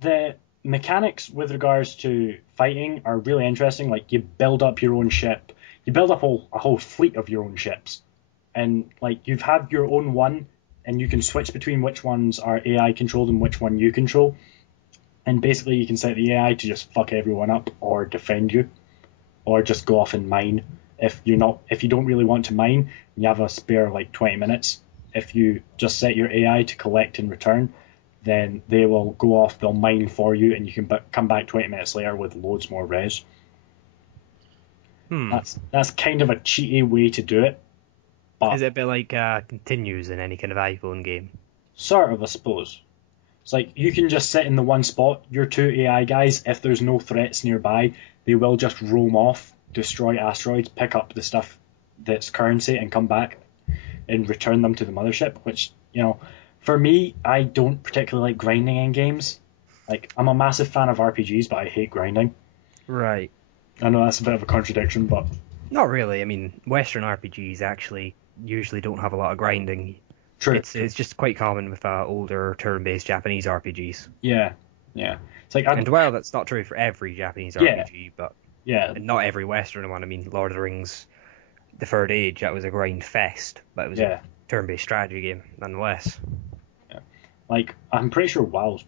the mechanics with regards to fighting are really interesting. Like, you build up your own ship. You build up a whole fleet of your own ships. And, like, you've had your own one, and you can switch between which ones are AI controlled and which one you control. And basically you can set the AI to just fuck everyone up or defend you, or just go off and mine. If you don't really want to mine, and you have a spare like 20 minutes, if you just set your AI to collect and return, then they will go off, they'll mine for you, and you can come back 20 minutes later with loads more res. That's kind of a cheaty way to do it. But is it a bit like continues in any kind of iPhone game? Sort of, I suppose. It's like you can just sit in the one spot. Your two AI guys, if there's no threats nearby, they will just roam off, destroy asteroids, pick up the stuff that's currency, and come back and return them to the mothership. Which, for me, I don't particularly like grinding in games. Like, I'm a massive fan of RPGs, but I hate grinding. Right. I know that's a bit of a contradiction, but... Not really. I mean, Western RPGs actually usually don't have a lot of grinding. True. It's just quite common with older turn-based Japanese RPGs. Yeah. It's like and well, that's not true for every Japanese RPG, but and not every Western one. I mean, Lord of the Rings, The Third Age, that was a grind fest, but it was a turn-based strategy game nonetheless. Yeah. Like, I'm pretty sure WoW's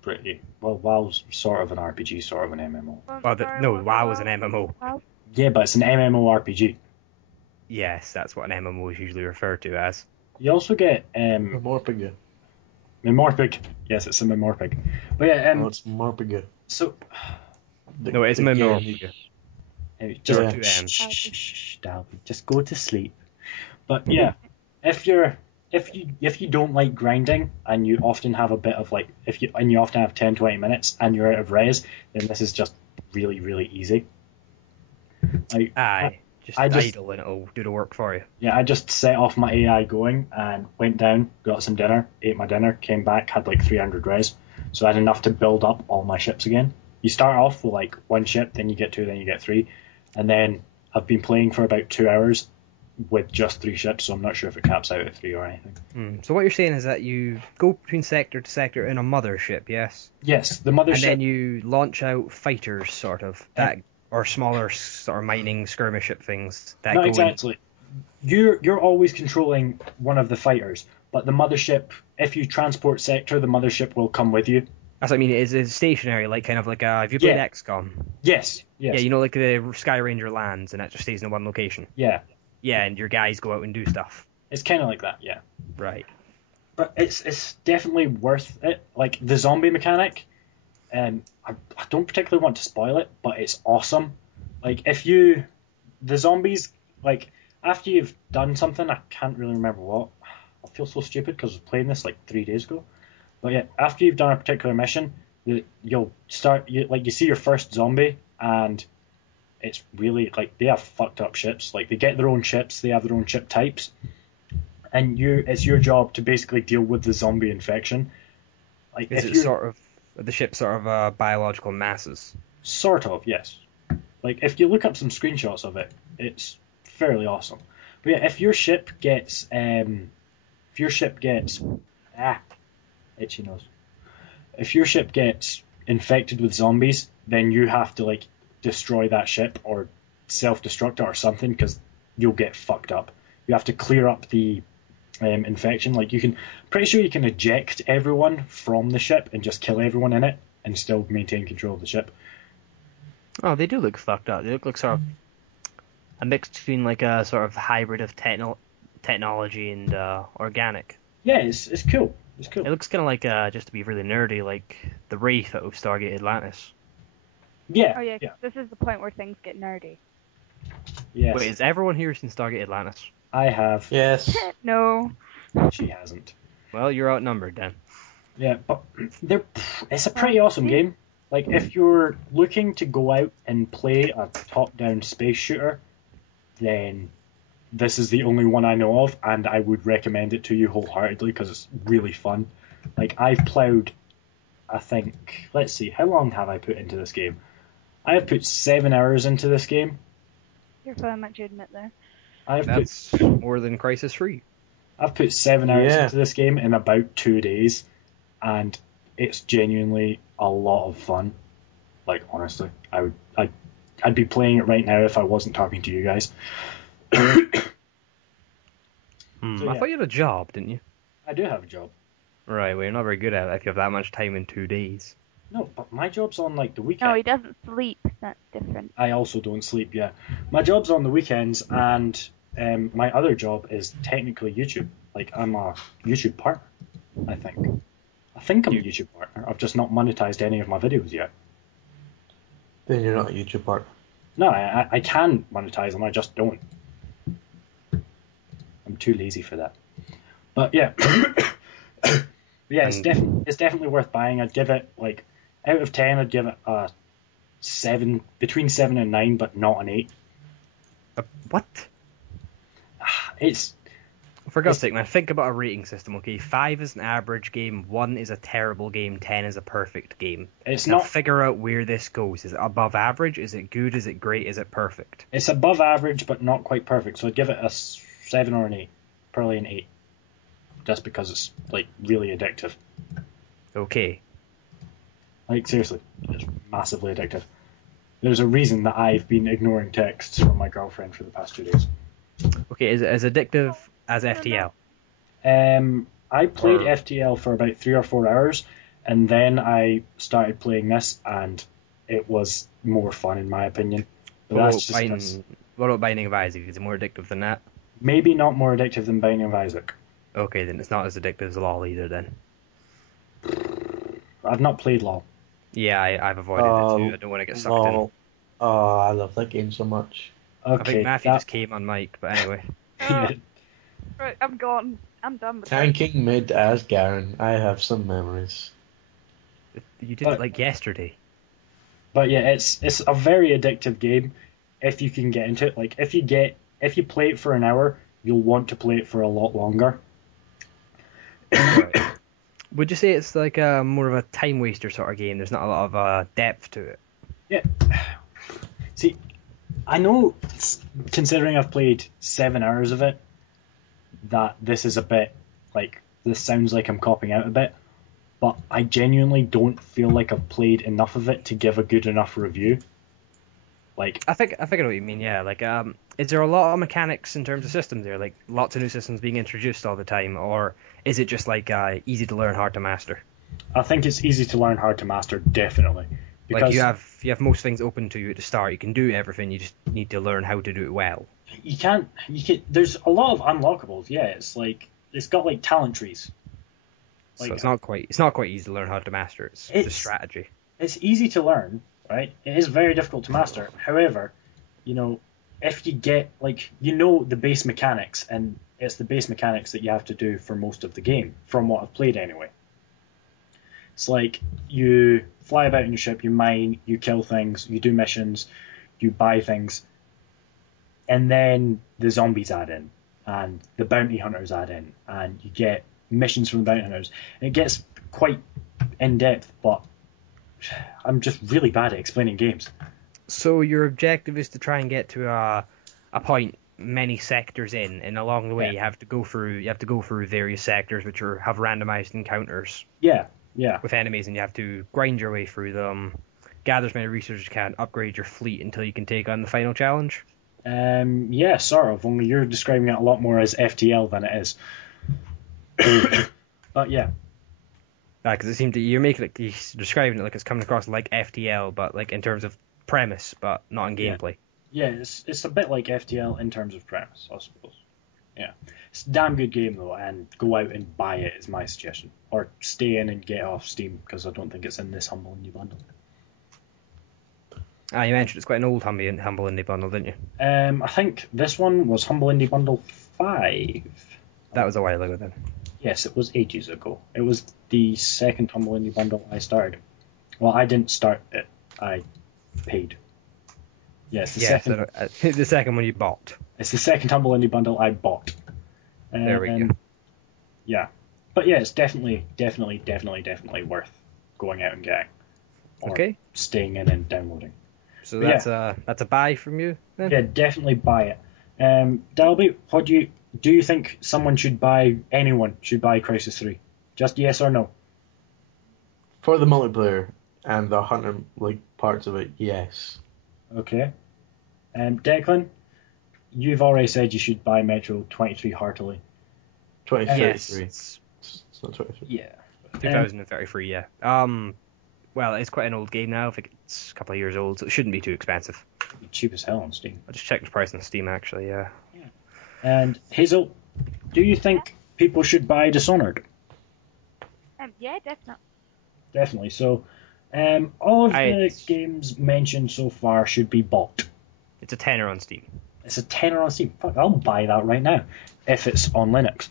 WoW's sort of an RPG, sort of an MMO. WoW was an MMO. Yeah, but it's an MMORPG. Yes, that's what an MMO is usually referred to as. You also get Memorpig. Yes, it's a Memorpig. But yeah, it's Memorpig. So no, it's Memorpig. Just go to sleep. But yeah, if you don't like grinding and you often have a bit of like you often have 10-20 minutes and you're out of res, then this is just really, really easy. Like, Just idle and it'll do the work for you. Yeah, I just set off my AI going and went down, got some dinner, ate my dinner, came back, had like 300 res. So I had enough to build up all my ships again. You start off with like one ship, then you get two, then you get three. And then I've been playing for about 2 hours with just 3 ships, so I'm not sure if it caps out at 3 or anything. So what you're saying is that you go between sector to sector in a mothership, yes? Yes, the mothership. And then you launch out fighters, sort of, or smaller sort of mining skirmish ship things that Not go exactly. You're always controlling one of the fighters, but the mothership, if you transport sector, the mothership will come with you. That's what I mean. It's stationary, like kind of like have you played XCOM? Yes. Yeah, you know, like the Sky Ranger lands and it just stays in one location. Yeah. Yeah, and your guys go out and do stuff. It's kind of like that, yeah. Right. But it's definitely worth it. Like the zombie mechanic, I don't particularly want to spoil it, but it's awesome. Like the zombies, like after you've done something, I can't really remember what. I feel so stupid because I was playing this like 3 days ago. But yeah, after you've done a particular mission, you'll start, you see your first zombie, and it's really, like, they have fucked up ships. Like, they get their own ships, they have their own ship types, and it's your job to basically deal with the zombie infection. Like, Is it sort of, the ship sort of biological masses? Sort of, yes. Like, if you look up some screenshots of it, it's fairly awesome. But yeah, if your ship gets itchy nose. If your ship gets infected with zombies, then you have to like destroy that ship or self-destruct it or something, because you'll get fucked up. You have to clear up the infection. Like pretty sure you can eject everyone from the ship and just kill everyone in it and still maintain control of the ship. Oh, they do look fucked up. They look like sort of a mix between like a sort of hybrid of technology and organic. Yeah, it's cool. It's cool. It looks kind of like, just to be really nerdy, like the Wraith out of Stargate Atlantis. Yeah. Oh yeah, this is the point where things get nerdy. Yes. Wait, has everyone here seen Stargate Atlantis? I have. Yes. No. She hasn't. Well, you're outnumbered then. Yeah, but it's a pretty awesome game. Like, if you're looking to go out and play a top-down space shooter, then this is the only one I know of, and I would recommend it to you wholeheartedly because it's really fun. Like, I've ploughed, I think, let's see, how long have I put into this game? I have put 7 hours into this game. You're fine, much you admit there. That's more than Crisis 3. I've put 7 hours into this game in about 2 days, and it's genuinely a lot of fun. Like, honestly, I'd be playing it right now if I wasn't talking to you guys. So, yeah. I thought you had a job, didn't you? I do have a job. Right, well, you're not very good at it if you have that much time in 2 days. No, but my job's on, like, the weekend. No, he doesn't sleep. That's different. I also don't sleep, yeah. My job's on the weekends, and my other job is technically YouTube. Like, I'm a YouTube partner, I think. I think I'm a YouTube partner. I've just not monetized any of my videos yet. Then you're not a YouTube partner. No, I can monetize them, I just don't. I'm too lazy for that. But yeah. Yeah, it's definitely worth buying. I'd give it, like, out of 10, I'd give it a 7, between 7 and 9, but not an 8. What? For God's sake, man, think about a rating system, okay? 5 is an average game, 1 is a terrible game, 10 is a perfect game. Figure out where this goes. Is it above average? Is it good? Is it great? Is it perfect? It's above average, but not quite perfect, so I'd give it a 7 or an 8. Probably an 8. Just because it's, like, really addictive. Okay. Like, seriously, it's massively addictive. There's a reason that I've been ignoring texts from my girlfriend for the past 2 days. Okay, is it as addictive as FTL? I played FTL for about 3 or 4 hours, and then I started playing this, and it was more fun, in my opinion. But what about Binding of Isaac? Is it more addictive than that? Maybe not more addictive than Binding of Isaac. Okay, then it's not as addictive as LoL either, then. I've not played LoL. Yeah, I've avoided it too. I don't want to get sucked in. Oh, I love that game so much. Okay, I think Matthew just came on mic, but anyway. Right, I'm gone. I'm done with Tanking mid as Garen. I have some memories. You did it like yesterday. But yeah, it's a very addictive game. if you can get into it. Like if you play it for an hour, you'll want to play it for a lot longer. Right. Would you say it's like more of a time waster sort of game? There's not a lot of depth to it. Yeah. See, I know, considering I've played 7 hours of it, that this is a bit like, this sounds like I'm copping out a bit, but I genuinely don't feel like I've played enough of it to give a good enough review. Like, I think I know what you mean. Yeah, like is there a lot of mechanics in terms of systems there? Like lots of new systems being introduced all the time, or is it just like easy to learn, hard to master? I think it's easy to learn, hard to master, definitely. Because like you have most things open to you at the start. You can do everything. You just need to learn how to do it well. you can. There's a lot of unlockables. Yeah, it's got like talent trees. Like, so it's not quite easy to learn how to master. It's the strategy. It's easy to learn, right? It is very difficult to master. However, if you get the base mechanics, and it's the base mechanics that you have to do for most of the game, from what I've played anyway. It's like you fly about in your ship, you mine, you kill things, you do missions, you buy things, and then the zombies add in, and the bounty hunters add in, and you get missions from the bounty hunters. And it gets quite in-depth, but I'm just really bad at explaining games. So your objective is to try and get to a point many sectors in, and along the way you have to go through various sectors which have randomized encounters. Yeah. With enemies, and you have to grind your way through them, gather as many resources as you can, upgrade your fleet until you can take on the final challenge. Yeah, sort of. Only you're describing it a lot more as FTL than it is. But yeah. Because it seemed you're describing it like it's coming across like FTL, but like in terms of premise, but not in gameplay. Yeah, it's a bit like FTL in terms of premise, I suppose. Yeah. It's a damn good game, though, and go out and buy it is my suggestion. Or stay in and get it off Steam, because I don't think it's in this Humble Indie Bundle. You mentioned it's quite an old Humble Indie Bundle, didn't you? I think this one was Humble Indie Bundle 5. That was a while ago, then. Yes, it was ages ago. It was the second Humble Indie Bundle I started. Well, I didn't start it. I paid. Yes, second. The second one you bought. It's the second Humble Indie Bundle I bought. There we go. Yeah, but yeah, it's definitely worth going out and getting. Or staying in and downloading. So that's a buy from you then? Yeah, definitely buy it. Dalby, what do you think anyone should buy Crysis 3? Just yes or no? For the multiplayer and the hunter parts of it, yes. Okay. Declan, you've already said you should buy Metro 23 heartily. 2033. Yes. It's not 23. Yeah. 2033, yeah. Well, it's quite an old game now. I think it's a couple of years old, so it shouldn't be too expensive. It'd be cheap as hell on Steam. I just checked the price on Steam, actually, yeah. And Hazel, do you think people should buy Dishonored? Yeah, definitely. Definitely. So, all of the games mentioned so far should be bought. It's a tenner on Steam. It's a tenner on Steam. Fuck, I'll buy that right now if it's on Linux.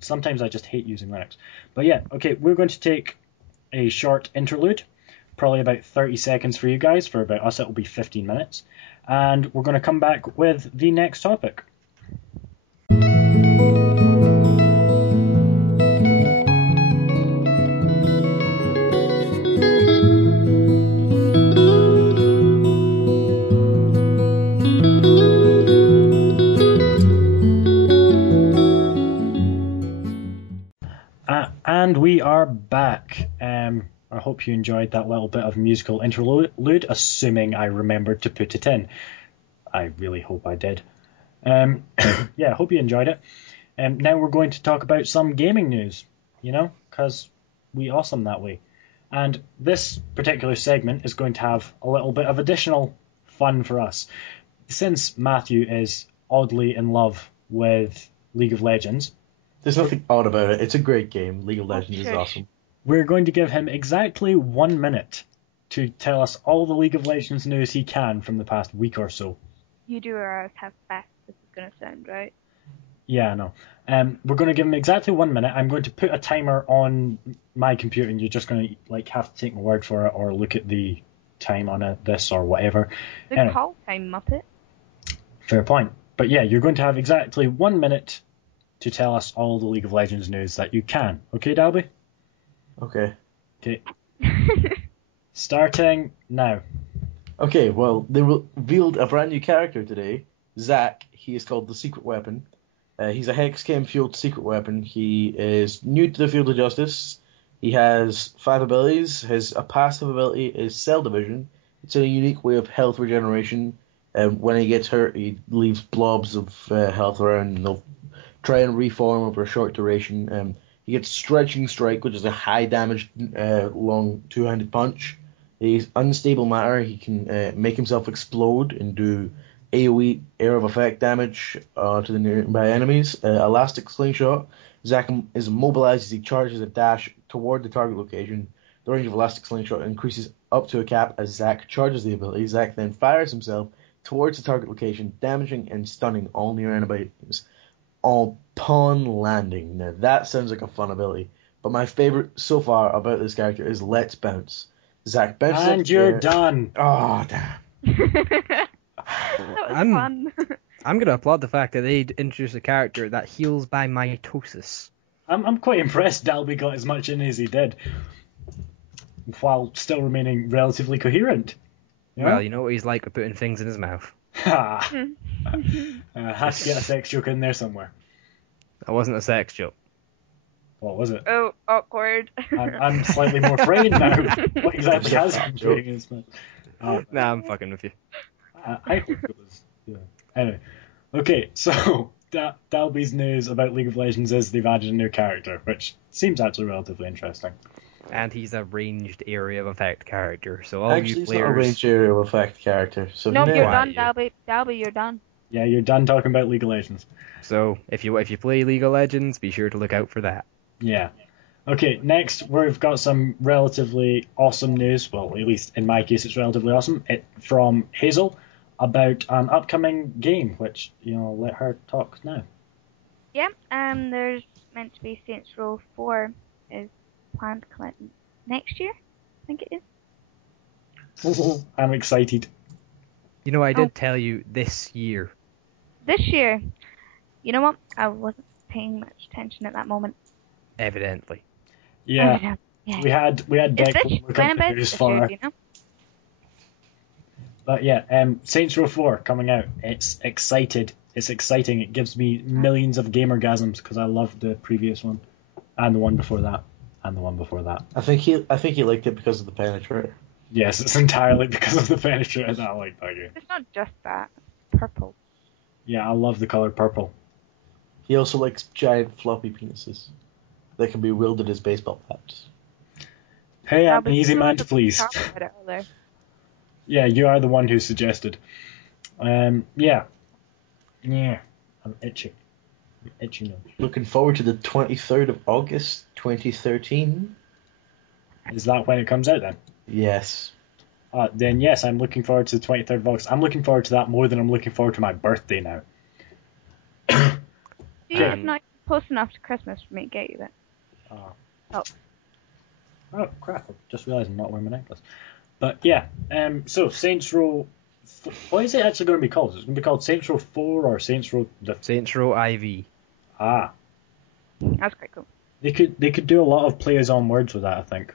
Sometimes I just hate using Linux. But yeah, okay, we're going to take a short interlude, probably about 30 seconds for you guys. For about us, it'll be 15 minutes. And we're going to come back with the next topic. And we are back. I hope you enjoyed that little bit of musical interlude, assuming I remembered to put it in. I really hope I did. Yeah, I hope you enjoyed it. Now we're going to talk about some gaming news, because we awesome that way. And this particular segment is going to have a little bit of additional fun for us. Since Matthew is oddly in love with League of Legends, there's nothing odd about it. It's a great game. League of Legends is awesome. We're going to give him exactly 1 minute to tell us all the League of Legends news he can from the past week or so. You do realize how fast this is going to sound, right? Yeah, I know. We're going to give him exactly 1 minute. I'm going to put a timer on my computer, and you're just going to have to take my word for it or look at the time on this or whatever. The Anyway, call time, Muppet. fair point. But yeah, you're going to have exactly 1 minute to tell us all the League of Legends news that you can. Okay, Dalby? Okay. Okay. Starting now. Okay, well, they revealed a brand new character today. Zac, he is called the Secret Weapon. He's a Hexchem-fueled secret weapon. He is new to the field of justice. He has 5 abilities. His passive ability is Cell Division. It's a unique way of health regeneration. When he gets hurt, he leaves blobs of health around, and they'll try and reform over a short duration. He gets Stretching Strike, which is a high damage, long two-handed punch. He's Unstable Matter. He can make himself explode and do AoE area of effect damage to the nearby enemies. Elastic Slingshot. Zac is immobilized as he charges a dash toward the target location. The range of Elastic Slingshot increases up to a cap as Zac charges the ability. Zac then fires himself towards the target location, damaging and stunning all near enemies upon landing. Now that sounds like a fun ability, but my favorite so far about this character is Let's Bounce. Zac bounces up And the you're air. done. Oh, damn. That was fun. I'm gonna applaud the fact that they introduced a character that heals by mitosis. I'm quite impressed Dalby got as much in as he did, while still remaining relatively coherent. You know? Well, you know what he's like with putting things in his mouth. Ha! Has to get a sex joke in there somewhere. That wasn't a sex joke. What was it? Oh, awkward. I'm slightly more afraid now. What exactly has been putting in his mouth? Nah, I'm fucking with you. I hope it was. Yeah. Anyway, okay, so Dalby's news about League of Legends is they've added a new character, which seems actually relatively interesting. And he's a ranged area of effect character, so all Actually, you it's not a players. range area of effect character. So No, now you're Why done, you? Dalby. Dalby, you're done. Yeah, you're done talking about League of Legends. So if you play League of Legends, be sure to look out for that. Yeah. Okay, next we've got some relatively awesome news. Well, at least in my case, it's relatively awesome. From Hazel about an upcoming game, which I'll let her talk now. Yeah, there's meant to be Saints Row 4 is planned to come out next year. I think it is. I'm excited. You know, I did tell you this year. This year. You know what? I wasn't paying much attention at that moment. Evidently. Yeah. Yeah. We had Declan look up the news for her. You know? But yeah, Saints Row 4 coming out. It's exciting. It gives me millions of gamergasms because I loved the previous one, and the one before that, and the one before that. I think he liked it because of the penetrator. Yes, it's entirely because of the penetrator that I like that game. It's not just that. It's purple. Yeah, I love the color purple. He also likes giant floppy penises that can be wielded as baseball bats. Hey, I'm an easy man to please. Yeah, you are the one who suggested. Yeah, I'm itchy. I'm itchy now. Looking forward to the 23rd of August, 2013. Is that when it comes out then? Yes. Then yes, I'm looking forward to the 23rd of August. I'm looking forward to that more than I'm looking forward to my birthday now. It's not close enough to Christmas for me to get you that. Oh crap! I just realised I'm not wearing my necklace. But yeah, so Saints Row. What is it actually going to be called? Is it going to be called Saints Row 4 or Saints Row? Saints Row IV. Ah, that's quite cool. They could do a lot of plays on words with that. I think.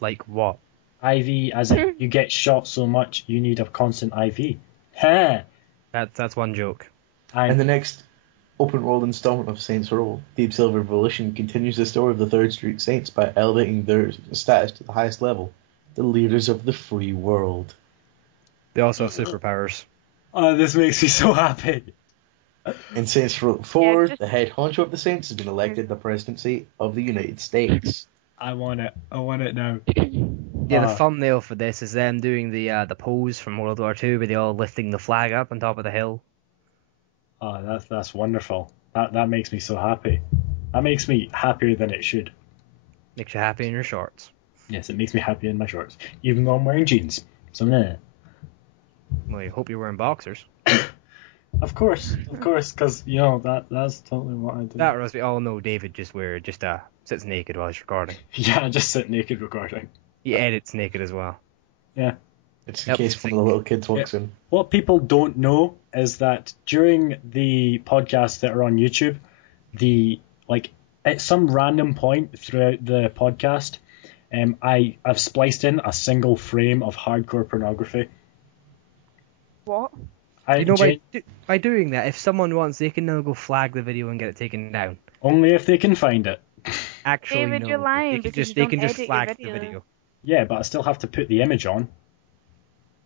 Like what? IV, as in you get shot so much you need a constant IV. Ha! That's one joke. And the next open world installment of Saints Row, Deep Silver Volition, continues the story of the Third Street Saints by elevating their status to the highest level, the leaders of the free world. They also have superpowers. Oh, this makes me so happy. In Saints Row 4, the head honcho of the Saints has been elected the presidency of the United States. I want it now. Yeah, the thumbnail for this is them doing the pose from World War II, where they all lifting the flag up on top of the hill. Oh, that's wonderful. That makes me so happy. That makes me happier than it should. Makes you happy in your shorts. Yes, it makes me happy in my shorts, even though I'm wearing jeans. So nah. Well, I hope you're wearing boxers. Of course, because that's totally what I do. That or else we all know David just sits naked while he's recording. Yeah, I just sit naked recording. He edits naked as well. Yeah. It's in case one of the little kids walks in. What people don't know is that during the podcasts that are on YouTube, at some random point throughout the podcast, I've spliced in a single frame of hardcore pornography. What? By doing that, if someone wants, they can now go flag the video and get it taken down. Only if they can find it. Actually, David, no. you're lying They can just flag the video. Yeah, but I still have to put the image on.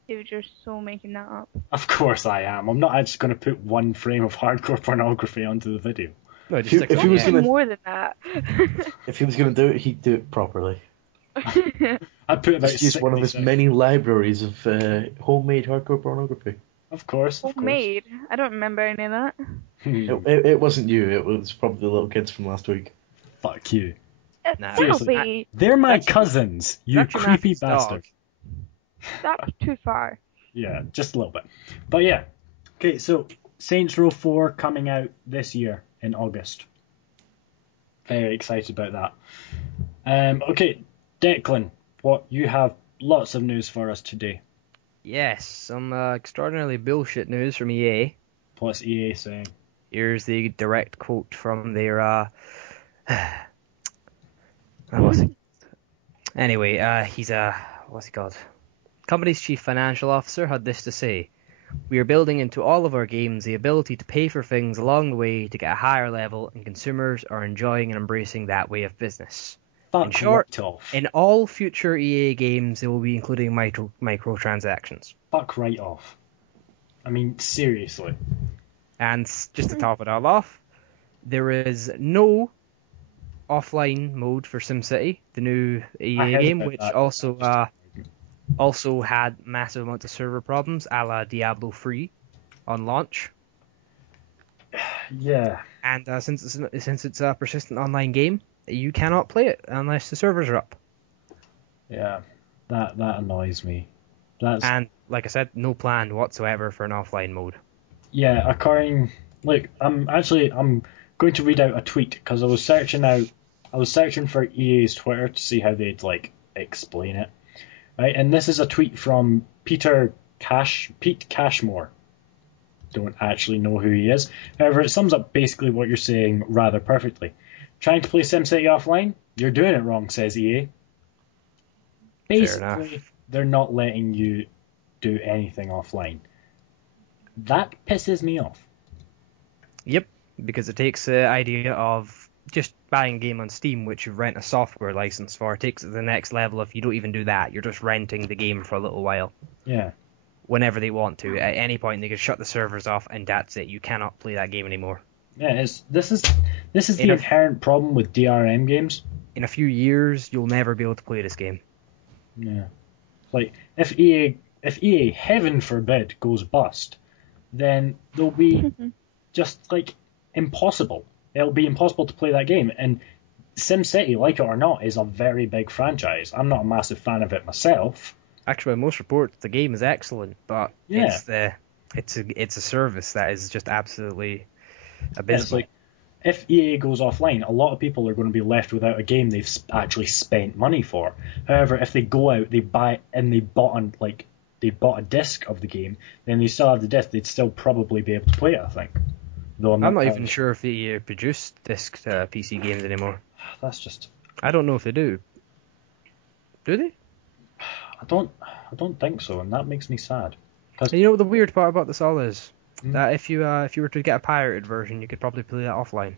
Dude, you're so making that up. Of course I am. I'm not just going to put one frame of hardcore pornography onto the video. No, just if he was gonna, more than that. If he was going to do it, he'd do it properly. I'd put about Just use one of his many libraries of homemade hardcore pornography. Of course. Homemade? I don't remember any of that. It wasn't you. It was probably the little kids from last week. Fuck you. Seriously. They're my cousins, you creepy bastard. That's too far. Yeah, just a little bit. But yeah. Okay, so Saints Row 4 coming out this year in August. Very excited about that. Okay, Declan, you have lots of news for us today. Yes, some extraordinarily bullshit news from EA. What's EA saying? Here's the direct quote from their what's it? Anyway, he's what's he called? Company's chief financial officer had this to say: "We are building into all of our games the ability to pay for things along the way to get a higher level, and consumers are enjoying and embracing that way of business. In short, in all future EA games, they will be including microtransactions." Fuck right off. I mean, seriously. And just to top it all off, there is no offline mode for SimCity, the new EA game, which also had massive amounts of server problems, a la Diablo 3 on launch. Yeah. And since it's a persistent online game, you cannot play it unless the servers are up. Yeah, that annoys me. And like I said, no plan whatsoever for an offline mode. Yeah, I'm going to read out a tweet because I was searching for EA's Twitter to see how they'd explain it. Right, and this is a tweet from Pete Cashmore. Don't actually know who he is. However, it sums up basically what you're saying rather perfectly. Trying to play SimCity offline? You're doing it wrong, says EA. Basically, they're not letting you do anything offline. That pisses me off. Yep, because it takes the idea of just buying a game on Steam, which you rent a software license for. It takes it to the next level if you don't even do that. You're just renting the game for a little while. Yeah. Whenever they want to. At any point, they can shut the servers off, and that's it. You cannot play that game anymore. Yeah, this is the inherent problem with DRM games. In a few years, you'll never be able to play this game. Yeah. If EA, heaven forbid, goes bust, then they'll be just impossible. It'll be impossible to play that game. And SimCity, like it or not, is a very big franchise. I'm not a massive fan of it myself. Actually, by most reports, the game is excellent, but yeah. it's a service that is just absolutely abysmal. If EA goes offline, a lot of people are going to be left without a game they've actually spent money for. However, if they go out, they bought a disc of the game, then they still have the disc. They'd still probably be able to play it, I think. Though I'm not even sure if they produce disc PC games anymore. That's just. I don't know if they do. Do they? I don't think so, and that makes me sad. You know what the weird part about this all is? That if you were to get a pirated version, you could probably play that offline.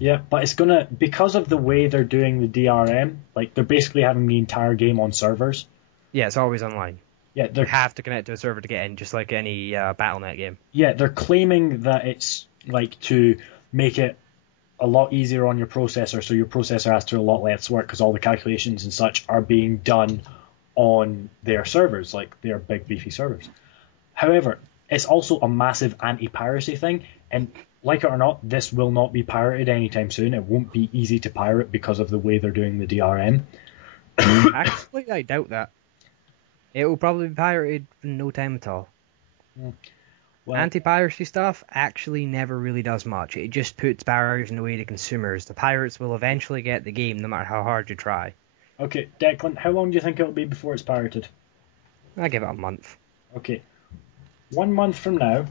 Yeah, but it's gonna, because of the way they're doing the DRM, they're basically having the entire game on servers. Yeah, it's always online. Yeah, you have to connect to a server to get in, just like any Battle.net game. Yeah, they're claiming that it's to make it a lot easier on your processor, so your processor has to do a lot less work because all the calculations and such are being done on their servers, their big beefy servers. However, it's also a massive anti-piracy thing, and like it or not, this will not be pirated anytime soon. It won't be easy to pirate because of the way they're doing the DRM. Actually, I doubt that. It will probably be pirated in no time at all. Well, anti-piracy stuff actually never really does much. It just puts barriers in the way to consumers. The pirates will eventually get the game no matter how hard you try. Okay, Declan, how long do you think it'll be before it's pirated? I give it a month. Okay, 1 month from now,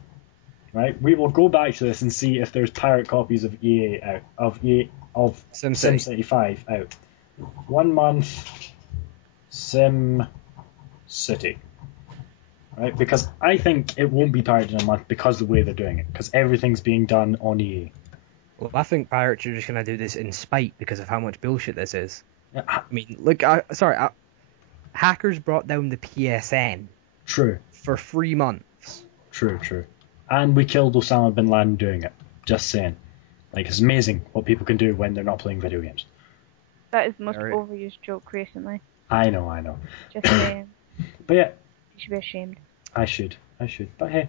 right? We will go back to this and see if there's pirate copies of SimCity 5 out. 1 month, SimCity. Right? Because I think it won't be pirated in a month because of the way they're doing it. Because everything's being done on EA. Well, I think pirates are just going to do this in spite because of how much bullshit this is. Yeah. I mean, look, hackers brought down the PSN. True. For 3 months. True. And we killed Osama bin Laden doing it. Just saying. Like, it's amazing what people can do when they're not playing video games. That is the most overused joke recently. I know. Just saying. But yeah. You should be ashamed. I should. But hey.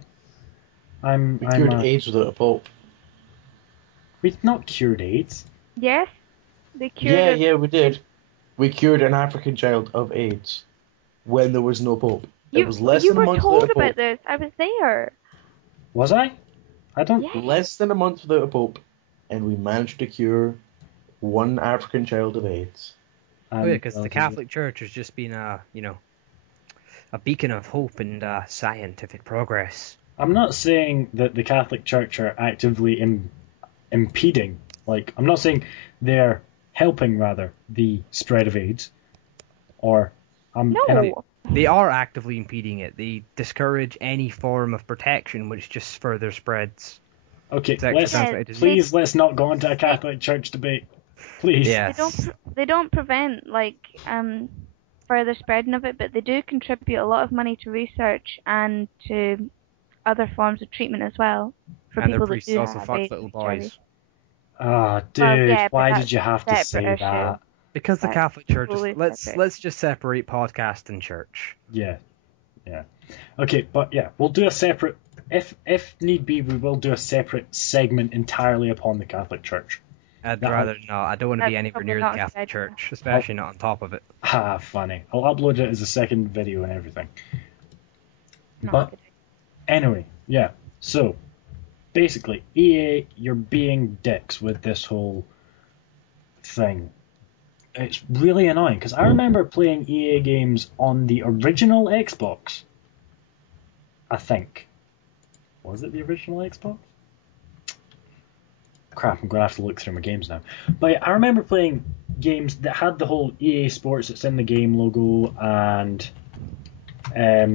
We cured AIDS without a pope. We've not cured AIDS. Yes. They cured Yeah, we did. We cured an African child of AIDS when there was no pope. It was less than a month without a pope. You were told about this. I was there. Was I? I don't... Yes. Less than a month without a pope, and we managed to cure one African child of AIDS. Oh yeah, because the Catholic Church has just been a beacon of hope and scientific progress. I'm not saying that the Catholic Church are actively impeding. Like, I'm not saying they're helping, rather, the spread of AIDS. Or... No! They are actively impeding it. They discourage any form of protection, which just further spreads. Okay, please let's not go into a Catholic Church debate. Please. Yes. They don't prevent, further spreading of it, but they do contribute a lot of money to research and to other forms of treatment as well. For and people the priests that do also have fuck AIDS, little boys. Ah, dude, why did you have to say that? Because the Catholic Church let's just separate podcast and church. Yeah. Okay, but yeah, we'll do a separate. If need be, we will do a separate segment entirely upon the Catholic Church. I'd rather not. I don't want to be anywhere near the Catholic Church, especially not on top of it. Funny. I'll upload it as a second video and everything. But anyway, yeah. So basically, EA, you're being dicks with this whole thing. It's really annoying because I remember playing EA games on the original Xbox. I think. Was it the original Xbox? Crap, I'm going to have to look through my games now. But I remember playing games that had the whole EA Sports that's in the game logo, and I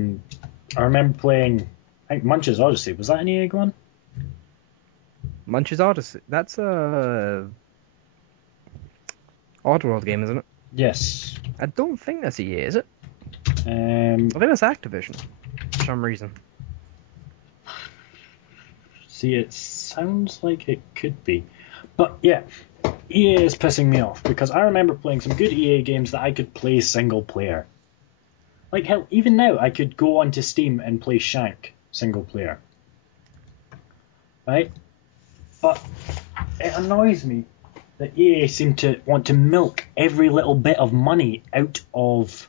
remember playing, I think, Munch's Odyssey. Was that an EA one? Munch's Odyssey? That's a Oddworld game, isn't it? Yes. I don't think that's EA, is it? I think that's Activision, for some reason. See, it sounds like it could be. But yeah, EA is pissing me off because I remember playing some good EA games that I could play single player. Like, hell, even now I could go onto Steam and play Shank single player. Right? But it annoys me that EA seem to want to milk every little bit of money out of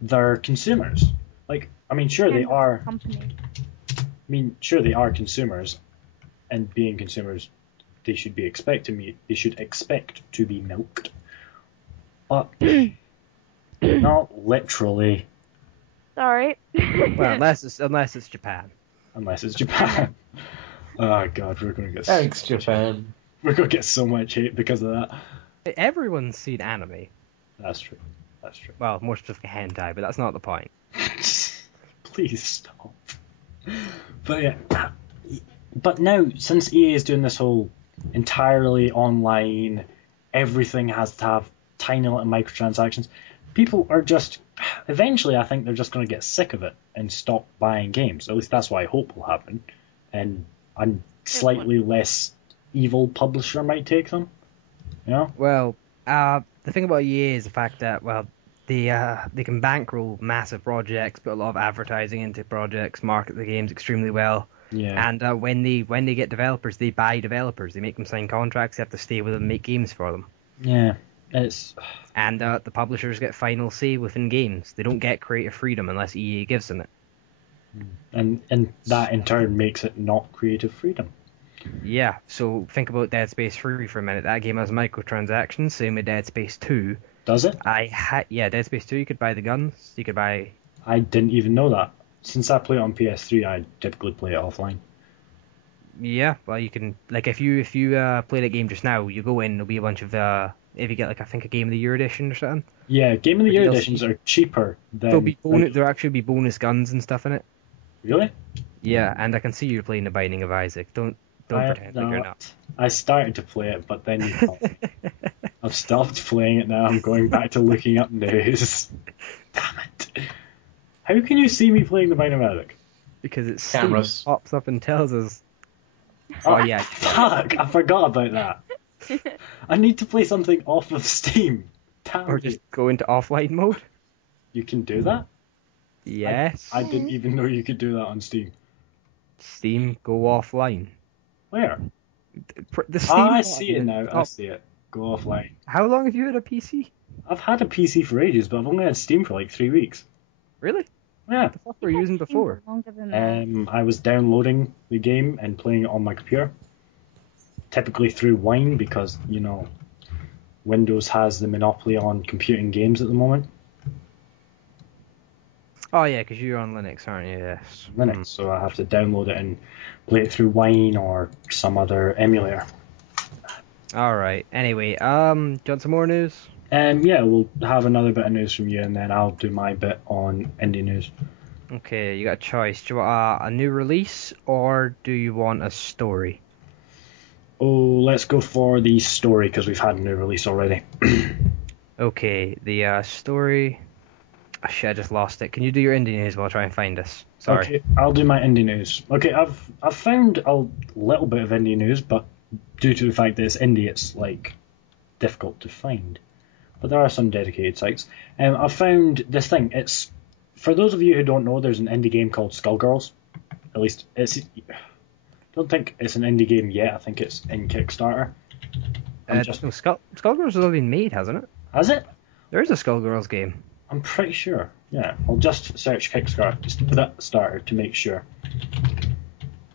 their consumers. Like, I mean, sure they are. Sure they are consumers, and being consumers, they should expect to be milked. But not literally. Sorry. Well, unless it's Japan. Unless it's Japan. Oh god, we're gonna get. Thanks, Japan. We're gonna get so much hate because of that. Everyone's seen anime. That's true. Well, more specifically hentai, but that's not the point. Please stop. But yeah, but now since EA is doing this whole entirely online, everything has to have tiny little microtransactions, people are just eventually, I think they're just going to get sick of it and stop buying games. At least that's what I hope will happen, and a slightly less evil publisher might take them. You know? Well, the thing about EA is the fact that they can bankroll massive projects, put a lot of advertising into projects, market the games extremely well. Yeah. And when they get developers, they buy developers. They make them sign contracts. They have to stay with them, make games for them. Yeah. And the publishers get final say within games. They don't get creative freedom unless EA gives them it. And that in turn makes it not creative freedom. Yeah, so think about Dead Space 3 for a minute. That game has microtransactions, same with Dead Space 2. Does it? Yeah, Dead Space 2, you could buy the guns, you could buy... I didn't even know that. Since I play it on PS3, I typically play it offline. Yeah, well, you can... Like, if you play that game just now, you go in, there'll be a bunch of... if you get, like, I think a Game of the Year edition or something. Yeah, Game of the Year DLC. editions are cheaper than... There'll actually be bonus guns and stuff in it. Really? Yeah, and I can see you're playing The Binding of Isaac. Don't pretend like you're not. I started to play it, but then you caught me. I've stopped playing it now. I'm going back to looking up news. Damn it. How can you see me playing The Binding of Isaac? Because it's Cameras. pops up and tells us. Oh, yeah. Fuck, I forgot about that. I need to play something off of Steam. Damn Or you. just go into offline mode. You can do that? Yes. I didn't even know you could do that on Steam. Steam, go offline. Where? The Steam I see it now. I top. see it. Go offline. How long have you had a PC? I've had a PC for ages, but I've only had Steam for like 3 weeks. Really? Yeah. What the fuck were you using before? I was downloading the game and playing it on my computer. Typically through Wine because, Windows has the monopoly on computing games at the moment. Oh yeah, because you're on Linux, aren't you? Yes. Linux, so I have to download it and play it through Wine or some other emulator. Alright, anyway, do you want some more news? Yeah, we'll have another bit of news from you and then I'll do my bit on indie news. Okay, you got a choice. Do you want a new release or do you want a story? Oh, let's go for the story because we've had a new release already. Okay, the story... Oh, shit, I just lost it. Can you do your indie news while I try and find this? Sorry. Okay, I'll do my indie news. Okay, I've found a little bit of indie news, but due to the fact that it's indie, it's like difficult to find. But there are some dedicated sites. I've found this thing. It's for those of you who don't know, there's an indie game called Skullgirls. At least it's. I don't think it's an indie game yet. I think it's in Kickstarter. No, Skullgirls has already been made, hasn't it? Has it? There is a Skullgirls game. I'm pretty sure. Yeah, I'll just search Kickstarter to make sure.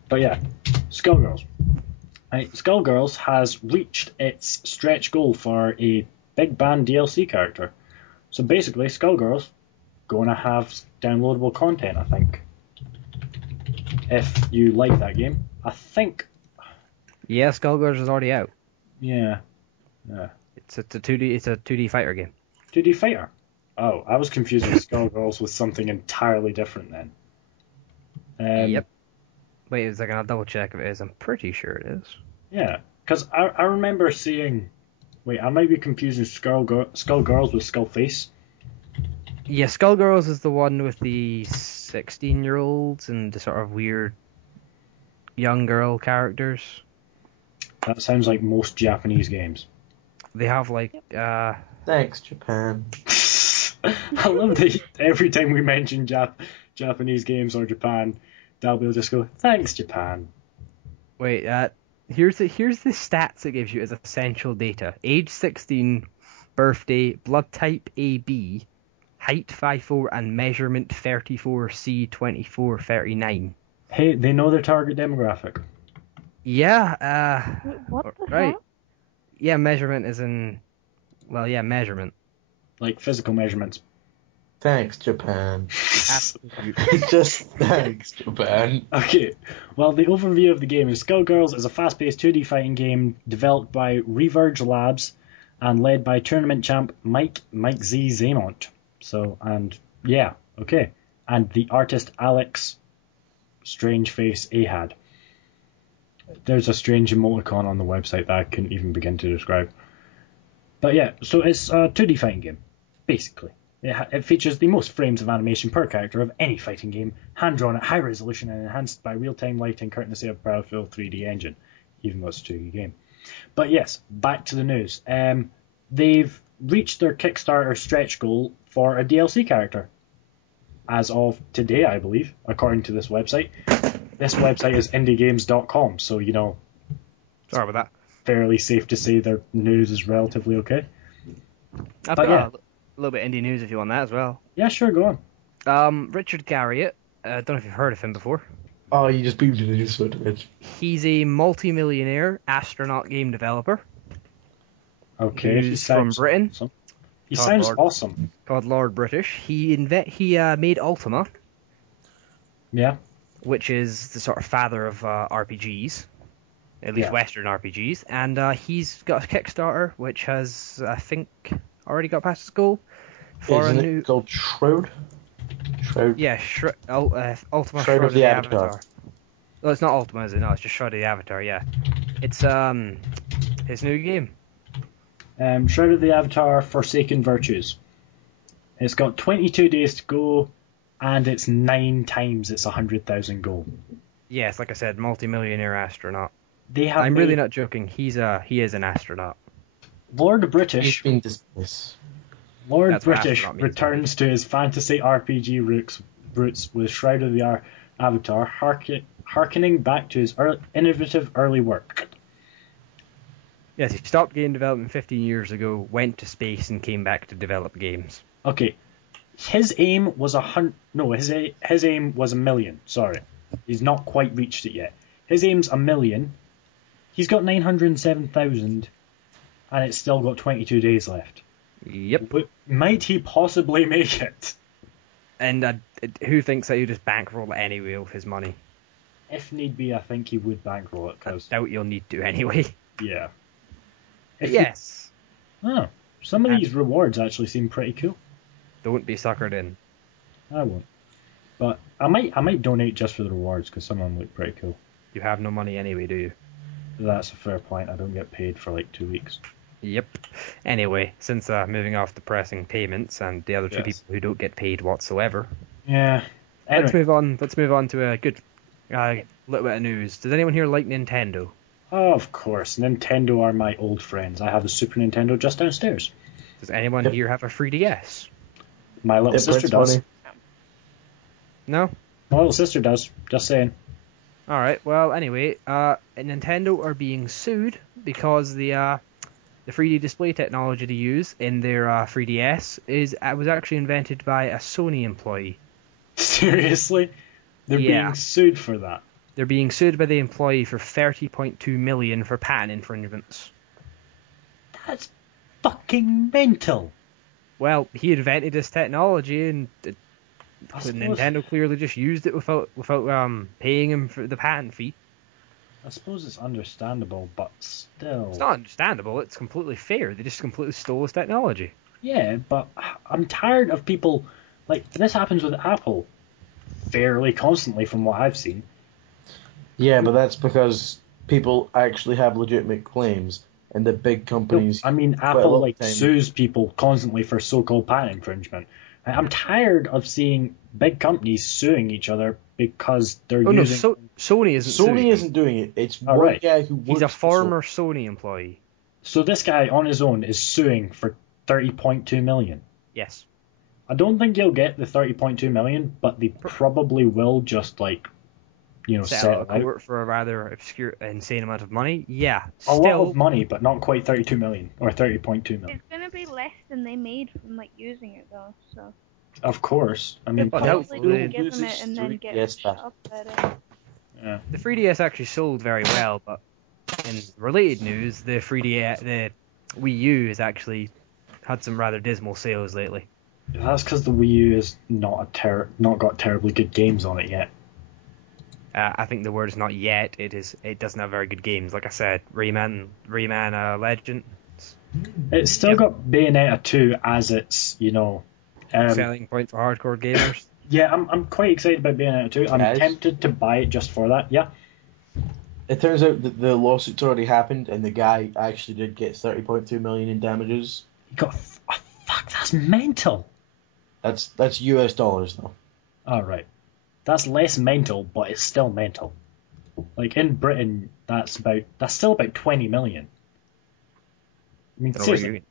But yeah, Skullgirls. Right, Skullgirls has reached its stretch goal for a big band DLC character. So basically, Skullgirls going to have downloadable content, I think. If you like that game, I think. Yeah, Skullgirls is already out. Yeah. It's a 2D fighter game. 2D fighter. Oh, I was confusing Skullgirls with something entirely different then. Yep. Wait a second, I'll double check if it is. I'm pretty sure it is. Yeah, because I remember seeing... Wait, I might be confusing Skullgirls with Skullface. Yeah, Skullgirls is the one with the 16-year-olds and the sort of weird young girl characters. That sounds like most Japanese games. They have like... Thanks, Japan. I love that every time we mention Japanese games or Japan, Dalby will just go, thanks, Japan. Wait, here's the stats it gives you as essential data. Age 16, birthday, blood type AB, height 5'4", and measurement 34C2439. Hey, they know their target demographic. Yeah, What the right. hell? Yeah, measurement is in... Well, yeah, measurement. Like physical measurements. Thanks, Japan. Absolute. Just thanks, Japan. Okay, well, the overview of the game is Skullgirls is a fast-paced 2D fighting game developed by Reverge Labs and led by tournament champ Mike Z. Zaymont. So, and yeah, okay. And the artist Alex Strangeface Ahad. There's a strange emoticon on the website that I couldn't even begin to describe. But yeah, so it's a 2D fighting game, basically. It features the most frames of animation per character of any fighting game, hand-drawn at high resolution and enhanced by real-time lighting courtesy of a powerful 3D engine, even though it's a 2D game. But yes, back to the news. They've reached their Kickstarter stretch goal for a DLC character. As of today, I believe, according to this website. This website is indiegames.com, so, Sorry about that. fairly safe to say their news is relatively okay. I've But got yeah. a little bit of indie news if you want that as well. Yeah, sure, go on. Richard Garriott, I don't know if you've heard of him before. Oh, you just beamed it. I just went it. He's a multi-millionaire astronaut game developer. Okay, Who's from Britain. Awesome. He sounds Lord. awesome. Called Lord British. He made Ultima, Yeah. which is the sort of father of RPGs, at least Western RPGs, and he's got a Kickstarter which has, I think, already got past its goal for Isn't a new. it called Shroud? Shroud. Yeah, Ultima Shroud of the Avatar. Well, it's not Ultima, is it? No, it's just Shroud of the Avatar. Yeah, it's his new game. Shroud of the Avatar, Forsaken Virtues. It's got 22 days to go, and it's 9 times its 100,000 goal. Yes, like I said, multi-millionaire astronaut. I'm really not joking. He is an astronaut. Lord British. Lord British returns to his fantasy RPG roots with Shroud of the Avatar, harkening back to his innovative early work. Yes, he stopped game development 15 years ago, went to space, and came back to develop games. Okay, his aim was his aim was 1 million. Sorry, he's not quite reached it yet. His aim's 1 million. He's got 907,000, and it's still got 22 days left. Yep. But might he possibly make it? And who thinks that he'll just bankroll it anyway with his money? If need be, I think he would bankroll it. I doubt you'll need to anyway. Yeah. Yes. Some of these rewards actually seem pretty cool. Don't be suckered in. I won't. But I might donate just for the rewards because some of them look pretty cool. You have no money anyway, do you? That's a fair point. I don't get paid for like 2 weeks. Yep. Anyway, since moving off depressing payments and the other two people who don't get paid whatsoever. Yeah. Anyway. Let's move on to a good little bit of news. Does anyone here like Nintendo? Oh, of course. Nintendo are my old friends. I have the Super Nintendo just downstairs. Does anyone here have a 3DS? My little sister does. Funny. No? My little sister does. Just saying. Alright, well, anyway, Nintendo are being sued because the 3D display technology they use in their 3DS was actually invented by a Sony employee. Seriously? They're being sued for that? They're being sued by the employee for $30.2 million for patent infringements. That's fucking mental. Well, he invented this technology, and Nintendo clearly just used it without paying him for the patent fee. I suppose it's understandable, but still. It's not understandable. It's completely fair. They just completely stole his technology. Yeah, but I'm tired of people like this happens with Apple fairly constantly, from what I've seen. Yeah, but that's because people actually have legitimate claims, and the big companies. I mean, Apple sues people constantly for so-called patent infringement. I'm tired of seeing big companies suing each other because they're using. No, Sony isn't doing it. It's one guy who works. He's a former Sony employee. So this guy on his own is suing for $30.2 million. Yes. I don't think he'll get the $30.2 million, but they probably will just settle a court for a rather obscure, insane amount of money. Yeah, a lot of money, but not quite 32 million or 30.2 million. It's gonna be less than they made from using it though. So. Of course, I mean, hopefully give them it and then get shut up at it. Yeah. The 3DS actually sold very well, but in related news, the Wii U has actually had some rather dismal sales lately. That's because the Wii U is not got terribly good games on it yet. I think the word is not yet. It doesn't have very good games. Like I said, Rayman Legends. It's still got Bayonetta 2 as its, selling point for hardcore gamers. Yeah, I'm quite excited about Bayonetta 2. I'm tempted to buy it just for that. Yeah. It turns out that the lawsuit's already happened, and the guy actually did get $30.2 million in damages. He got fuck. That's mental. That's US dollars though. All right. That's less mental, but it's still mental. Like in Britain, that's still about 20 million. I mean, seriously,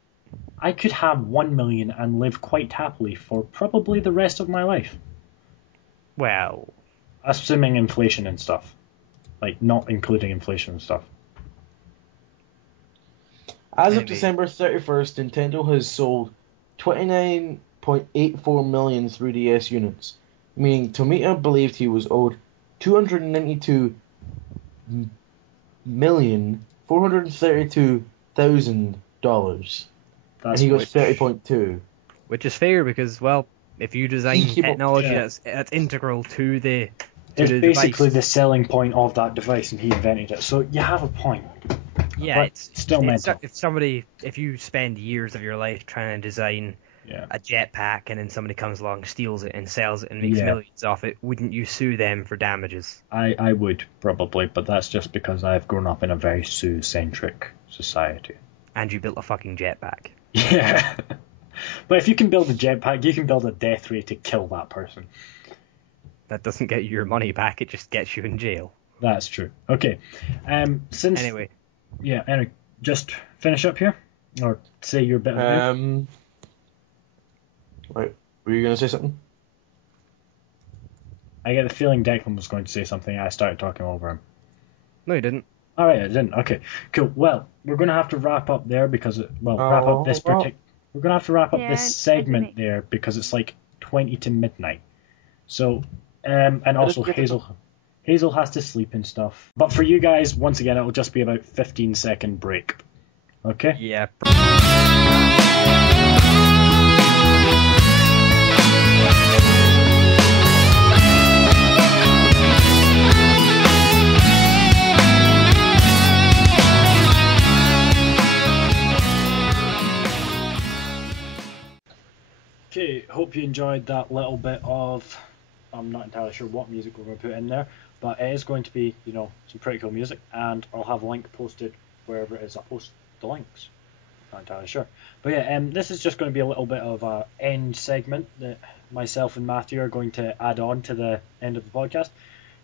I could have 1 million and live quite happily for probably the rest of my life. Well, assuming inflation and stuff, like not including inflation and stuff. As of December 31st, Nintendo has sold 29.84 million 3DS units. Meaning Tomita believed he was owed $292,432,000. And he goes 30.2. Which is fair because, well, if you design technology that's integral to the basically device, the selling point of that device, and he invented it. So you have a point. yeah, but it's still mental. If you spend years of your life trying to design a jetpack and then somebody comes along, steals it and sells it and makes millions off it, wouldn't you sue them for damages? I would probably, but that's just because I've grown up in a very sue-centric society. And you built a fucking jetpack. Yeah. But if you can build a jetpack, you can build a death ray to kill that person. That doesn't get you your money back, it just gets you in jail. That's true. Okay. Anyway, just finish up here? Or say your bit of news? Right, were you going to say something? I get the feeling Declan was going to say something, I started talking over him. No, you didn't. Alright, I didn't. Okay, cool. Well, we're going to have to wrap up there because, we're going to have to wrap up this segment there because it's like 20 to midnight. So, and also Hazel has to sleep and stuff. But for you guys, once again, it'll just be about 15-second break. Okay? Yeah. Okay, hope you enjoyed that little bit of, I'm not entirely sure what music we're going to put in there, but it is going to be, some pretty cool music, and I'll have a link posted wherever it is I post the links. Not entirely sure. But yeah, this is just going to be a little bit of a end segment that myself and Matthew are going to add on to the end of the podcast,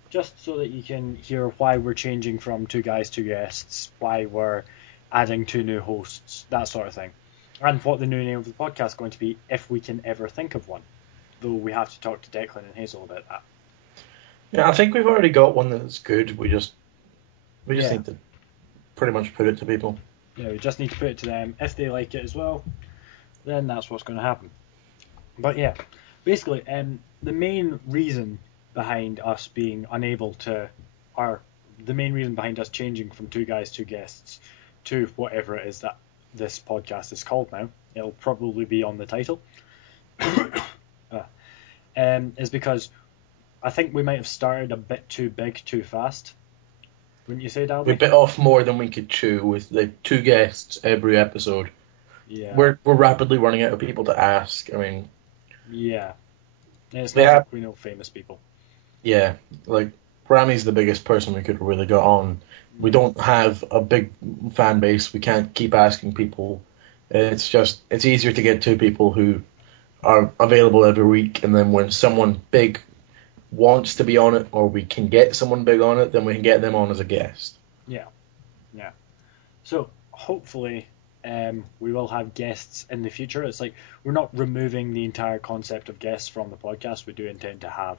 just so that you can hear why we're changing from 2 guys, 2 guests, why we're adding 2 new hosts, that sort of thing. And what the new name of the podcast is going to be, if we can ever think of one. Though we have to talk to Declan and Hazel about that. Yeah, I think we've already got one that's good. We just need to pretty much put it to people. Yeah, we just need to put it to them. If they like it as well, then that's what's going to happen. But yeah, basically, the main reason behind us being unable to, the main reason behind us changing from 2 guys, 2 guests to whatever it is that this podcast is called now, it'll probably be on the title, is because I think we might have started a bit too big too fast. Wouldn't you say, Dalby? We bit off more than we could chew with the 2 guests every episode. Yeah. We're rapidly running out of people to ask. I mean... Yeah. It's not like we know famous people. Yeah, like, Grammy's the biggest person we could really got on. We don't have a big fan base. We can't keep asking people. It's easier to get 2 people who are available every week, and then when someone big wants to be on it, or we can get someone big on it, then we can get them on as a guest. Yeah. So, hopefully, we will have guests in the future. It's like, we're not removing the entire concept of guests from the podcast. We do intend to have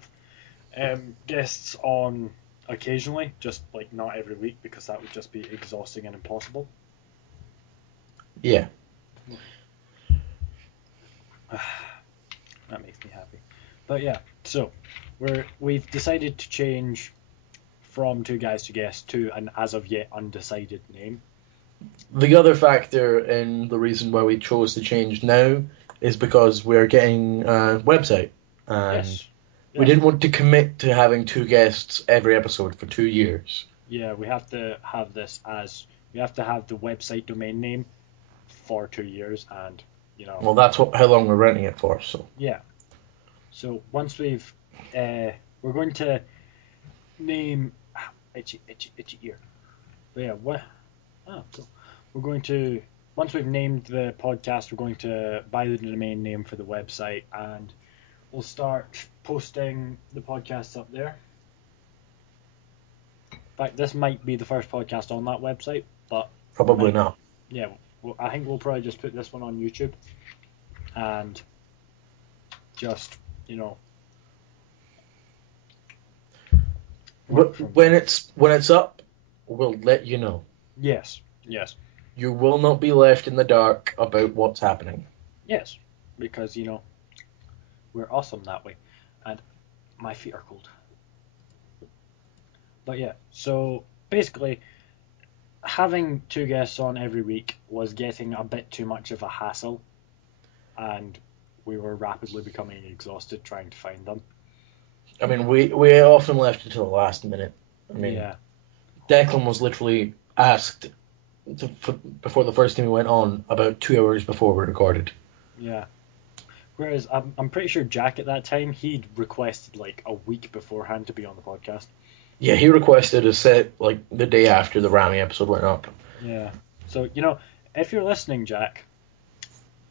guests on occasionally, just like not every week, because that would just be exhausting and impossible. Yeah. That makes me happy. But yeah, so we've decided to change from 2 guys, 2 guests to an as of yet undecided name. The other factor in the reason why we chose to change now is because we're getting a website, and Yes. we didn't want to commit to having 2 guests every episode for 2 years. Yeah, we have to have the website domain name for 2 years, and Well, that's how long we're renting it for. So yeah. So once we've, we're going to name itchy ear. But yeah, cool. We're going to, once we've named the podcast, we're going to buy the domain name for the website, and we'll start posting the podcasts up there. In fact, this might be the first podcast on that website, but probably not. Yeah, well, I think we'll probably just put this one on YouTube, and just when it's up, we'll let you know. Yes. You will not be left in the dark about what's happening. Yes, because we're awesome that way, and my feet are cold. But yeah, so basically, having 2 guests on every week was getting a bit too much of a hassle, and we were rapidly becoming exhausted trying to find them. I mean, we often left it to the last minute. I mean, Yeah. Declan was literally asked before the first time we went on about 2 hours before we recorded. Yeah. Whereas I'm pretty sure Jack at that time, he'd requested like a week beforehand to be on the podcast. Yeah, he requested a set like the day after the Rami episode went up. Yeah. So, if you're listening, Jack,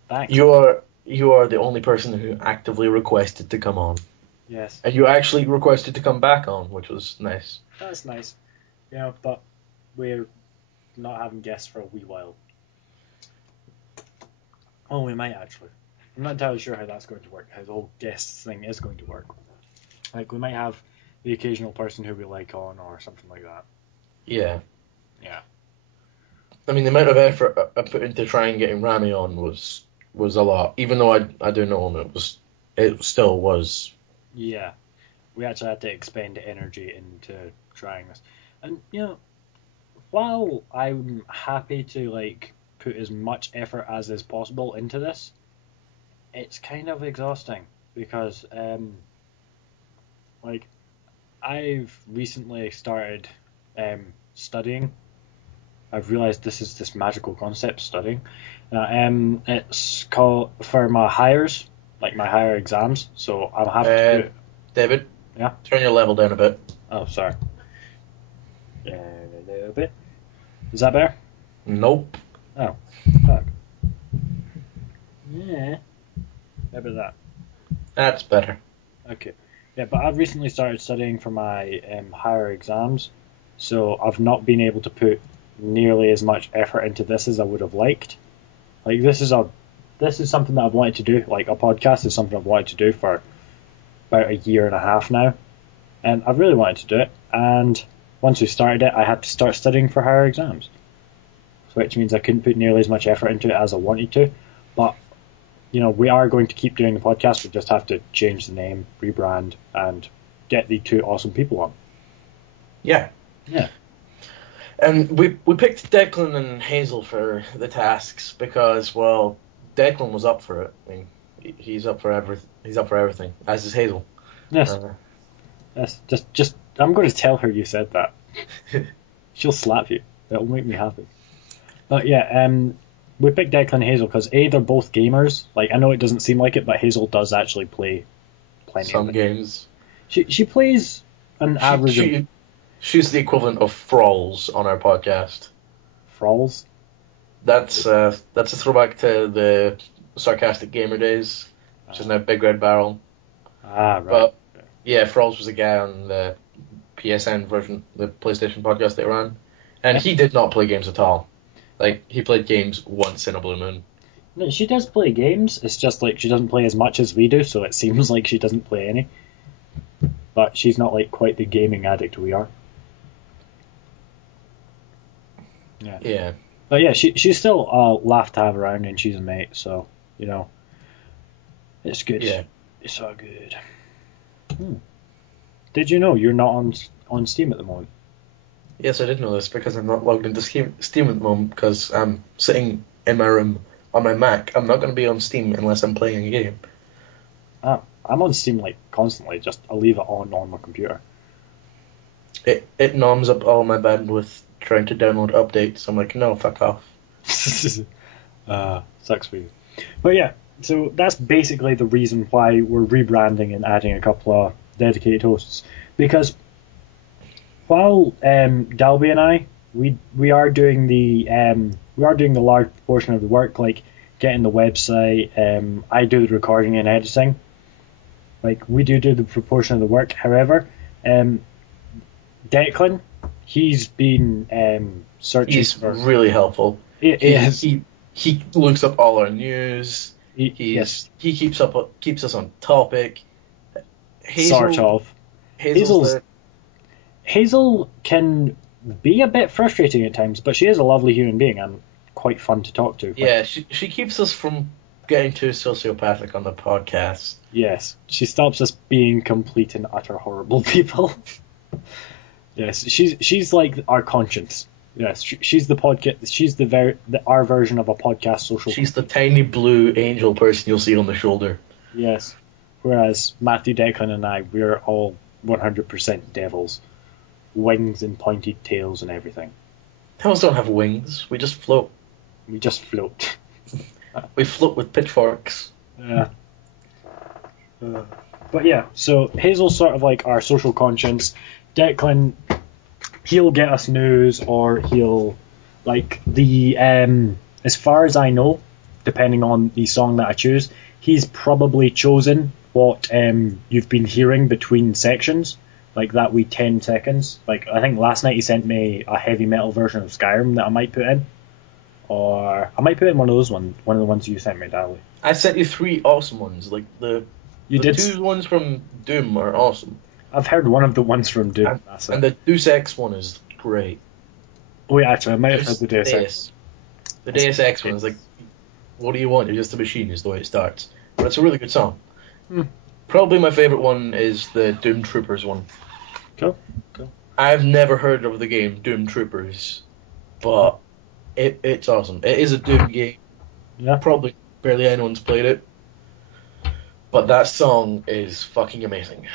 thanks. You are the only person who actively requested to come on. Yes. And you actually requested to come back on, which was nice. That's nice. But we're not having guests for a wee while. Oh, we might actually. I'm not entirely sure how that's going to work, how the whole guests thing is going to work. Like, we might have the occasional person who we like on or something like that. Yeah. Yeah. I mean, the amount of effort I put into trying getting Rami on was a lot. Even though I do know him, it still was. Yeah. We actually had to expend energy into trying this. And, while I'm happy to, like, put as much effort as is possible into this, it's kind of exhausting because, like, I've recently started studying. I've realized this magical concept, studying. It's called for my hires, like my higher exams. So I'll have to put. David. Yeah. Turn your level down a bit. Oh, sorry. A little bit. Is that better? Nope. Oh, fuck. Yeah. How about that? That's better. Okay. Yeah, but I've recently started studying for my higher exams, so I've not been able to put nearly as much effort into this as I would have liked. Like, this is something that I've wanted to do. Like, a podcast is something I've wanted to do for about a year and a half now, and I've really wanted to do it. And once we started it, I had to start studying for higher exams, which means I couldn't put nearly as much effort into it as I wanted to. But we are going to keep doing the podcast. We just have to change the name, rebrand, and get the 2 awesome people on. Yeah. Yeah. And we picked Declan and Hazel for the tasks because, well, Declan was up for it. I mean, he's up for everything, as is Hazel. Yes. Yes. Just. I'm going to tell her you said that. She'll slap you. That'll make me happy. But yeah, we picked Declan and Hazel because they're both gamers. Like, I know it doesn't seem like it, but Hazel does actually play plenty some of games. She plays an average. She's the equivalent of Frolls on our podcast. Frolls? That's a throwback to the Sarcastic Gamer days, which is now Big Red Barrel. Ah, right. But yeah, Frolls was a guy on the PSN version, the PlayStation podcast they ran, and he did not play games at all. Like, he played games once in a blue moon. No, she does play games. It's just like she doesn't play as much as we do, so it seems like she doesn't play any. But she's not like quite the gaming addict we are. Yeah. Yeah. But yeah, she's still a laugh to have around, and she's a mate, so it's good. Yeah. It's all good. Did you know you're not on Steam at the moment? Yes, I did know this because I'm not logged into Steam at the moment because I'm sitting in my room on my Mac. I'm not going to be on Steam unless I'm playing a game. Ah, I'm on Steam like constantly. Just I leave it on my computer. It noms up all my bandwidth trying to download updates. I'm like, no, fuck off. Sucks for you. But yeah, so that's basically the reason why we're rebranding and adding a couple of dedicated hosts. Because while Dalby and I, we are doing the large portion of the work, like getting the website. I do the recording and editing. Like, we do the proportion of the work. However, Declan, he's been searching. He's really helpful. He looks up all our news. He keeps us on topic. Sort of. Hazel can be a bit frustrating at times, but she is a lovely human being and quite fun to talk to. Yeah, she keeps us from getting too sociopathic on the podcast. Yes, she stops us being complete and utter horrible people. Yes, she's like our conscience. Yes, she's the podcast. She's our version of a podcast social. She's the tiny blue angel person you'll see on the shoulder. Yes, whereas Matthew, Declan, and I, we're all 100% devils, wings and pointed tails and everything. Devils don't have wings. We just float. We just float. We float with pitchforks. Yeah. But yeah, so Hazel's sort of like our social conscience. Declan, he'll get us news, or he'll like as far as I know, depending on the song that I choose, he's probably chosen what you've been hearing between sections, like that wee 10 seconds. Like I think last night he sent me a heavy metal version of Skyrim that I might put in, or I might put in one of the ones you sent me, Dally. I sent you 3 awesome ones. Like the 2 ones from Doom are awesome. I've heard one of the ones from Doom. And the Deus Ex one is great. Wait, actually, I might have heard the Deus Ex. The Deus Ex one is like, what do you want? You're just a machine, is the way it starts. But it's a really good song. Probably my favourite one is the Doom Troopers one. Cool. I've never heard of the game Doom Troopers, but it's awesome. It is a Doom game. Yeah. Probably barely anyone's played it. But that song is fucking amazing.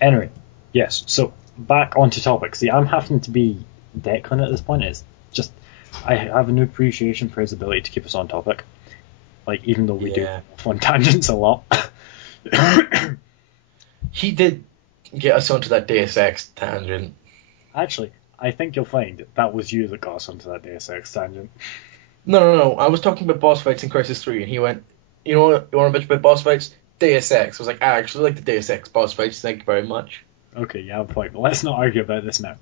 Anyway, yes, so back onto topic. See, I'm having to be Declan at this point. It's just, I have an appreciation for his ability to keep us on topic. Like, even though we do off on tangents a lot. He did get us onto that Deus Ex tangent. Actually, I think you'll find that was you that got us onto that Deus Ex tangent. No. I was talking about boss fights in Crisis 3, and he went, you want to bitch about boss fights? Deus Ex. I was like, I actually like the Deus Ex boss fights, thank you very much. Okay, you have a point, but let's not argue about this now.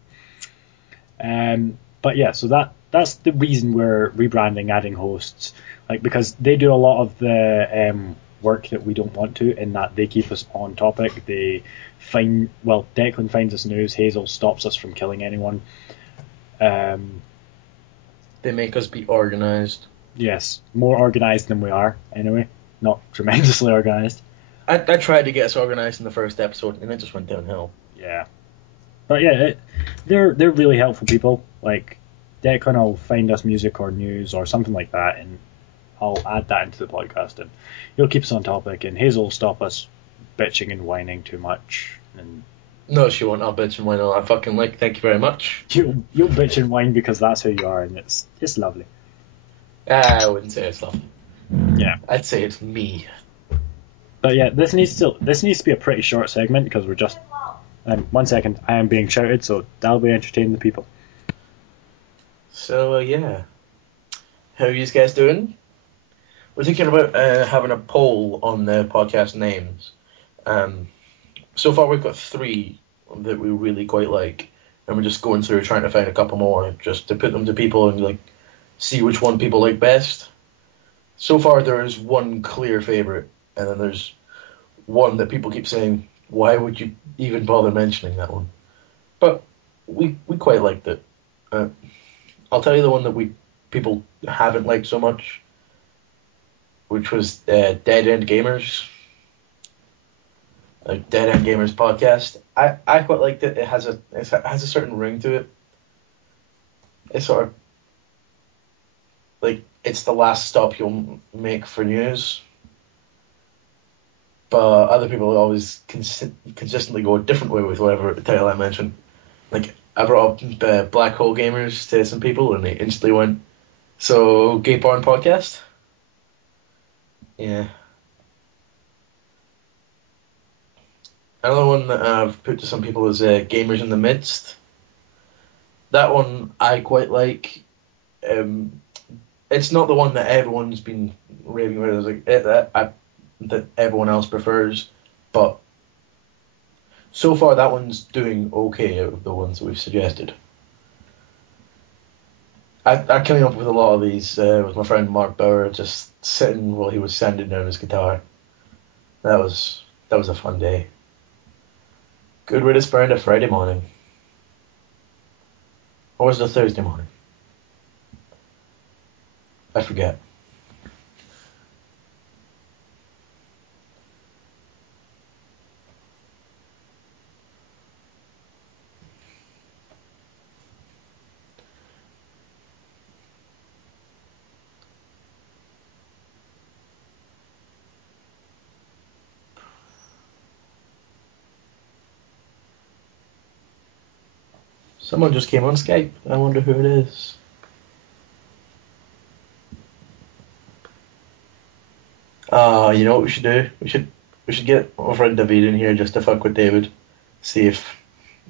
But yeah, so that's the reason we're rebranding, adding hosts, like because they do a lot of the work that we don't want to, in that they keep us on topic. Declan finds us news, Hazel stops us from killing anyone. They make us be organised. Yes, more organised than we are, anyway. Not tremendously organised. I tried to get us organised in the first episode, and it just went downhill. Yeah. But yeah, they're really helpful people. Like, Declan will find us music or news or something like that, and I'll add that into the podcast, and he'll keep us on topic, and Hazel will stop us bitching and whining too much. And no, she won't. I'll bitch and whine all I fucking like. Thank you very much. You'll bitch and whine because that's who you are, and it's lovely. I wouldn't say it's lovely. Yeah. I'd say it's me. But yeah, this needs to be a pretty short segment because we're just. 1 second, I am being shouted, so that'll be entertaining the people. So yeah, how are you guys doing? We're thinking about having a poll on the podcast names. So far we've got 3 that we really quite like, and we're just going through trying to find a couple more just to put them to people and like see which one people like best. So far there is one clear favourite, and then there's one that people keep saying, why would you even bother mentioning that one? But we quite liked it. I'll tell you the one that people haven't liked so much, which was Dead End Gamers. Like Dead End Gamers podcast. I quite liked it. It has a certain ring to it. It's sort of like it's the last stop you'll make for news. But other people always consistently go a different way with whatever title I mention. Like, I brought up Black Hole Gamers to some people, and they instantly went, so, gay porn podcast? Yeah. Another one that I've put to some people is Gamers in the Midst. That one I quite like. It's not the one that everyone's been raving about. That everyone else prefers, but so far that one's doing okay out of the ones that we've suggested. I came up with a lot of these with my friend Mark Bauer, just sitting while he was sanding down his guitar. That was a fun day. Good way to spend a Friday morning. Or was it a Thursday morning? I forget. Someone just came on Skype. I wonder who it is. You know what we should do? We should get my friend David in here just to fuck with David. See if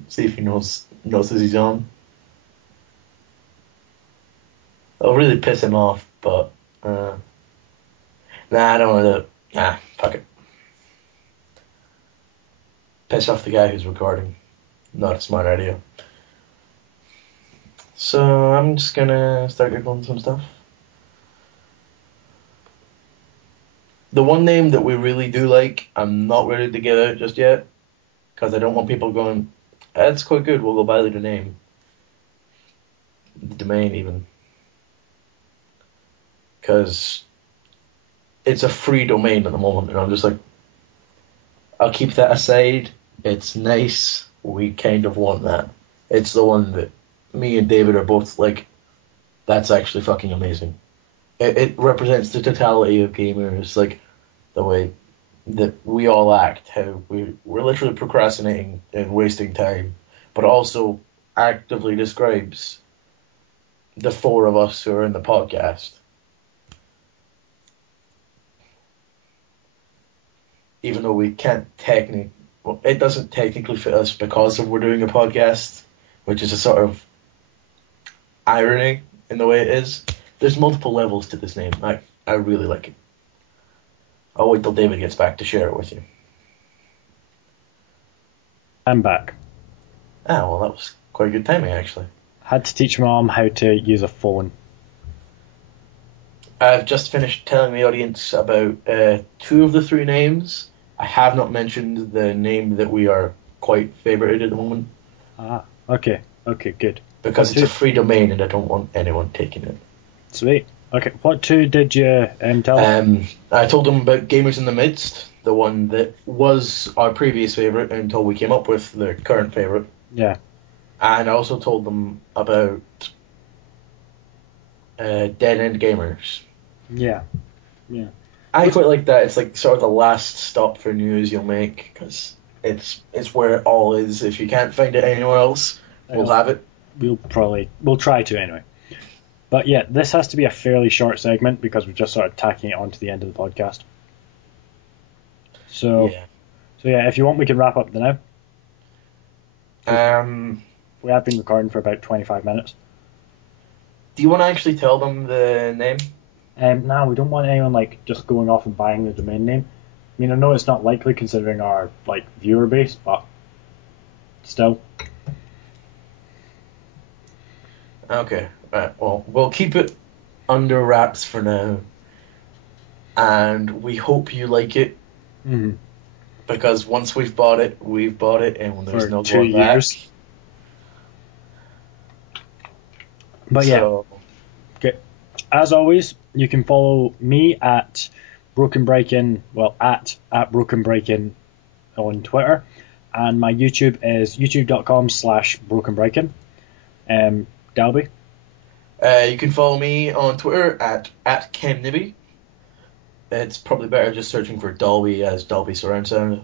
he notices he's on. It'll really piss him off, but nah, I don't want to do it. Nah, fuck it. Piss off the guy who's recording. Not a smart idea. So I'm just gonna start googling some stuff. The one name that we really do like, I'm not ready to give out just yet, because I don't want people going, that's quite good, we'll go buy the name. The domain even. Because it's a free domain at the moment, and I'm just like, I'll keep that aside. It's nice. We kind of want that. It's the one that me and David are both like, that's actually fucking amazing. It represents the totality of gamers, like the way that we all act, how we're literally procrastinating and wasting time, but also actively describes the four of us who are in the podcast. Even though we can't it doesn't technically fit us because we're doing a podcast, which is a sort of irony in the way it is. There's multiple levels to this name. I really like it. I'll wait till David gets back to share it with you. I'm back. Well, that was quite good timing, actually. Had to teach Mom how to use a phone. I've just finished telling the audience about 2 of the 3 names. I have not mentioned the name that we are quite favoured at the moment. Okay, good. Because it's a free domain and I don't want anyone taking it. Sweet. Okay, what 2 did you tell them? I told them about Gamers in the Midst, the one that was our previous favourite until we came up with the current favourite. Yeah. And I also told them about Dead End Gamers. Yeah. I quite like that. It's like sort of the last stop for news you'll make, because it's where it all is. If you can't find it anywhere else, we'll have it. We'll try to anyway. But yeah, this has to be a fairly short segment because we've just started tacking it on to the end of the podcast. So yeah, if you want, we can wrap up now. We have been recording for about 25 minutes. Do you want to actually tell them the name? No, we don't want anyone just going off and buying the domain name. I mean, I know it's not likely considering our viewer base, but still. Okay, right. Well, we'll keep it under wraps for now, and we hope you like it. Mm-hmm. Because once we've bought it, and there's no 2 going back. years. But yeah. Okay. As always, you can follow me at Brokenbriken, at Brokenbriken on Twitter, and my YouTube is youtube.com/Brokenbriken. Dalby? You can follow me on Twitter at KemNibby. It's probably better just searching for Dolby as Dolby Surround Sound.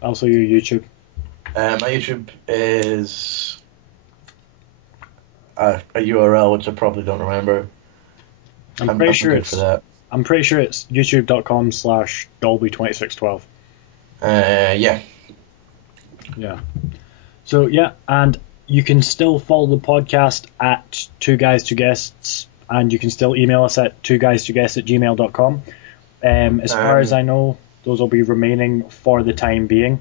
Also your YouTube. My YouTube is a URL which I probably don't remember. I'm pretty sure for that. I'm pretty sure it's youtube.com/Dolby2612. Yeah. Yeah. So yeah, and you can still follow the podcast at 2guys2guests, and you can still email us at 2guys2guests@gmail.com. As far as I know, those will be remaining for the time being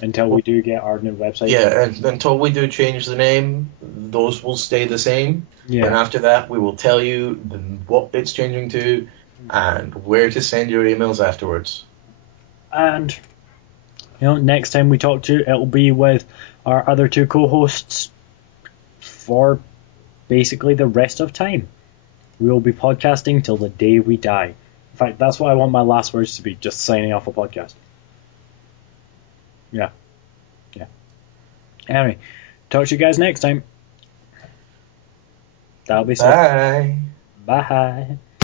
until we do get our new website. Yeah, and until we do change the name, those will stay the same. Yeah. And after that, we will tell you what it's changing to and where to send your emails afterwards. And next time we talk to you, it'll be with our other 2 co-hosts for basically the rest of time. We will be podcasting till the day we die. In fact, that's what I want my last words to be, just signing off a podcast. Yeah. Anyway, talk to you guys next time. That'll be Bye. Bye.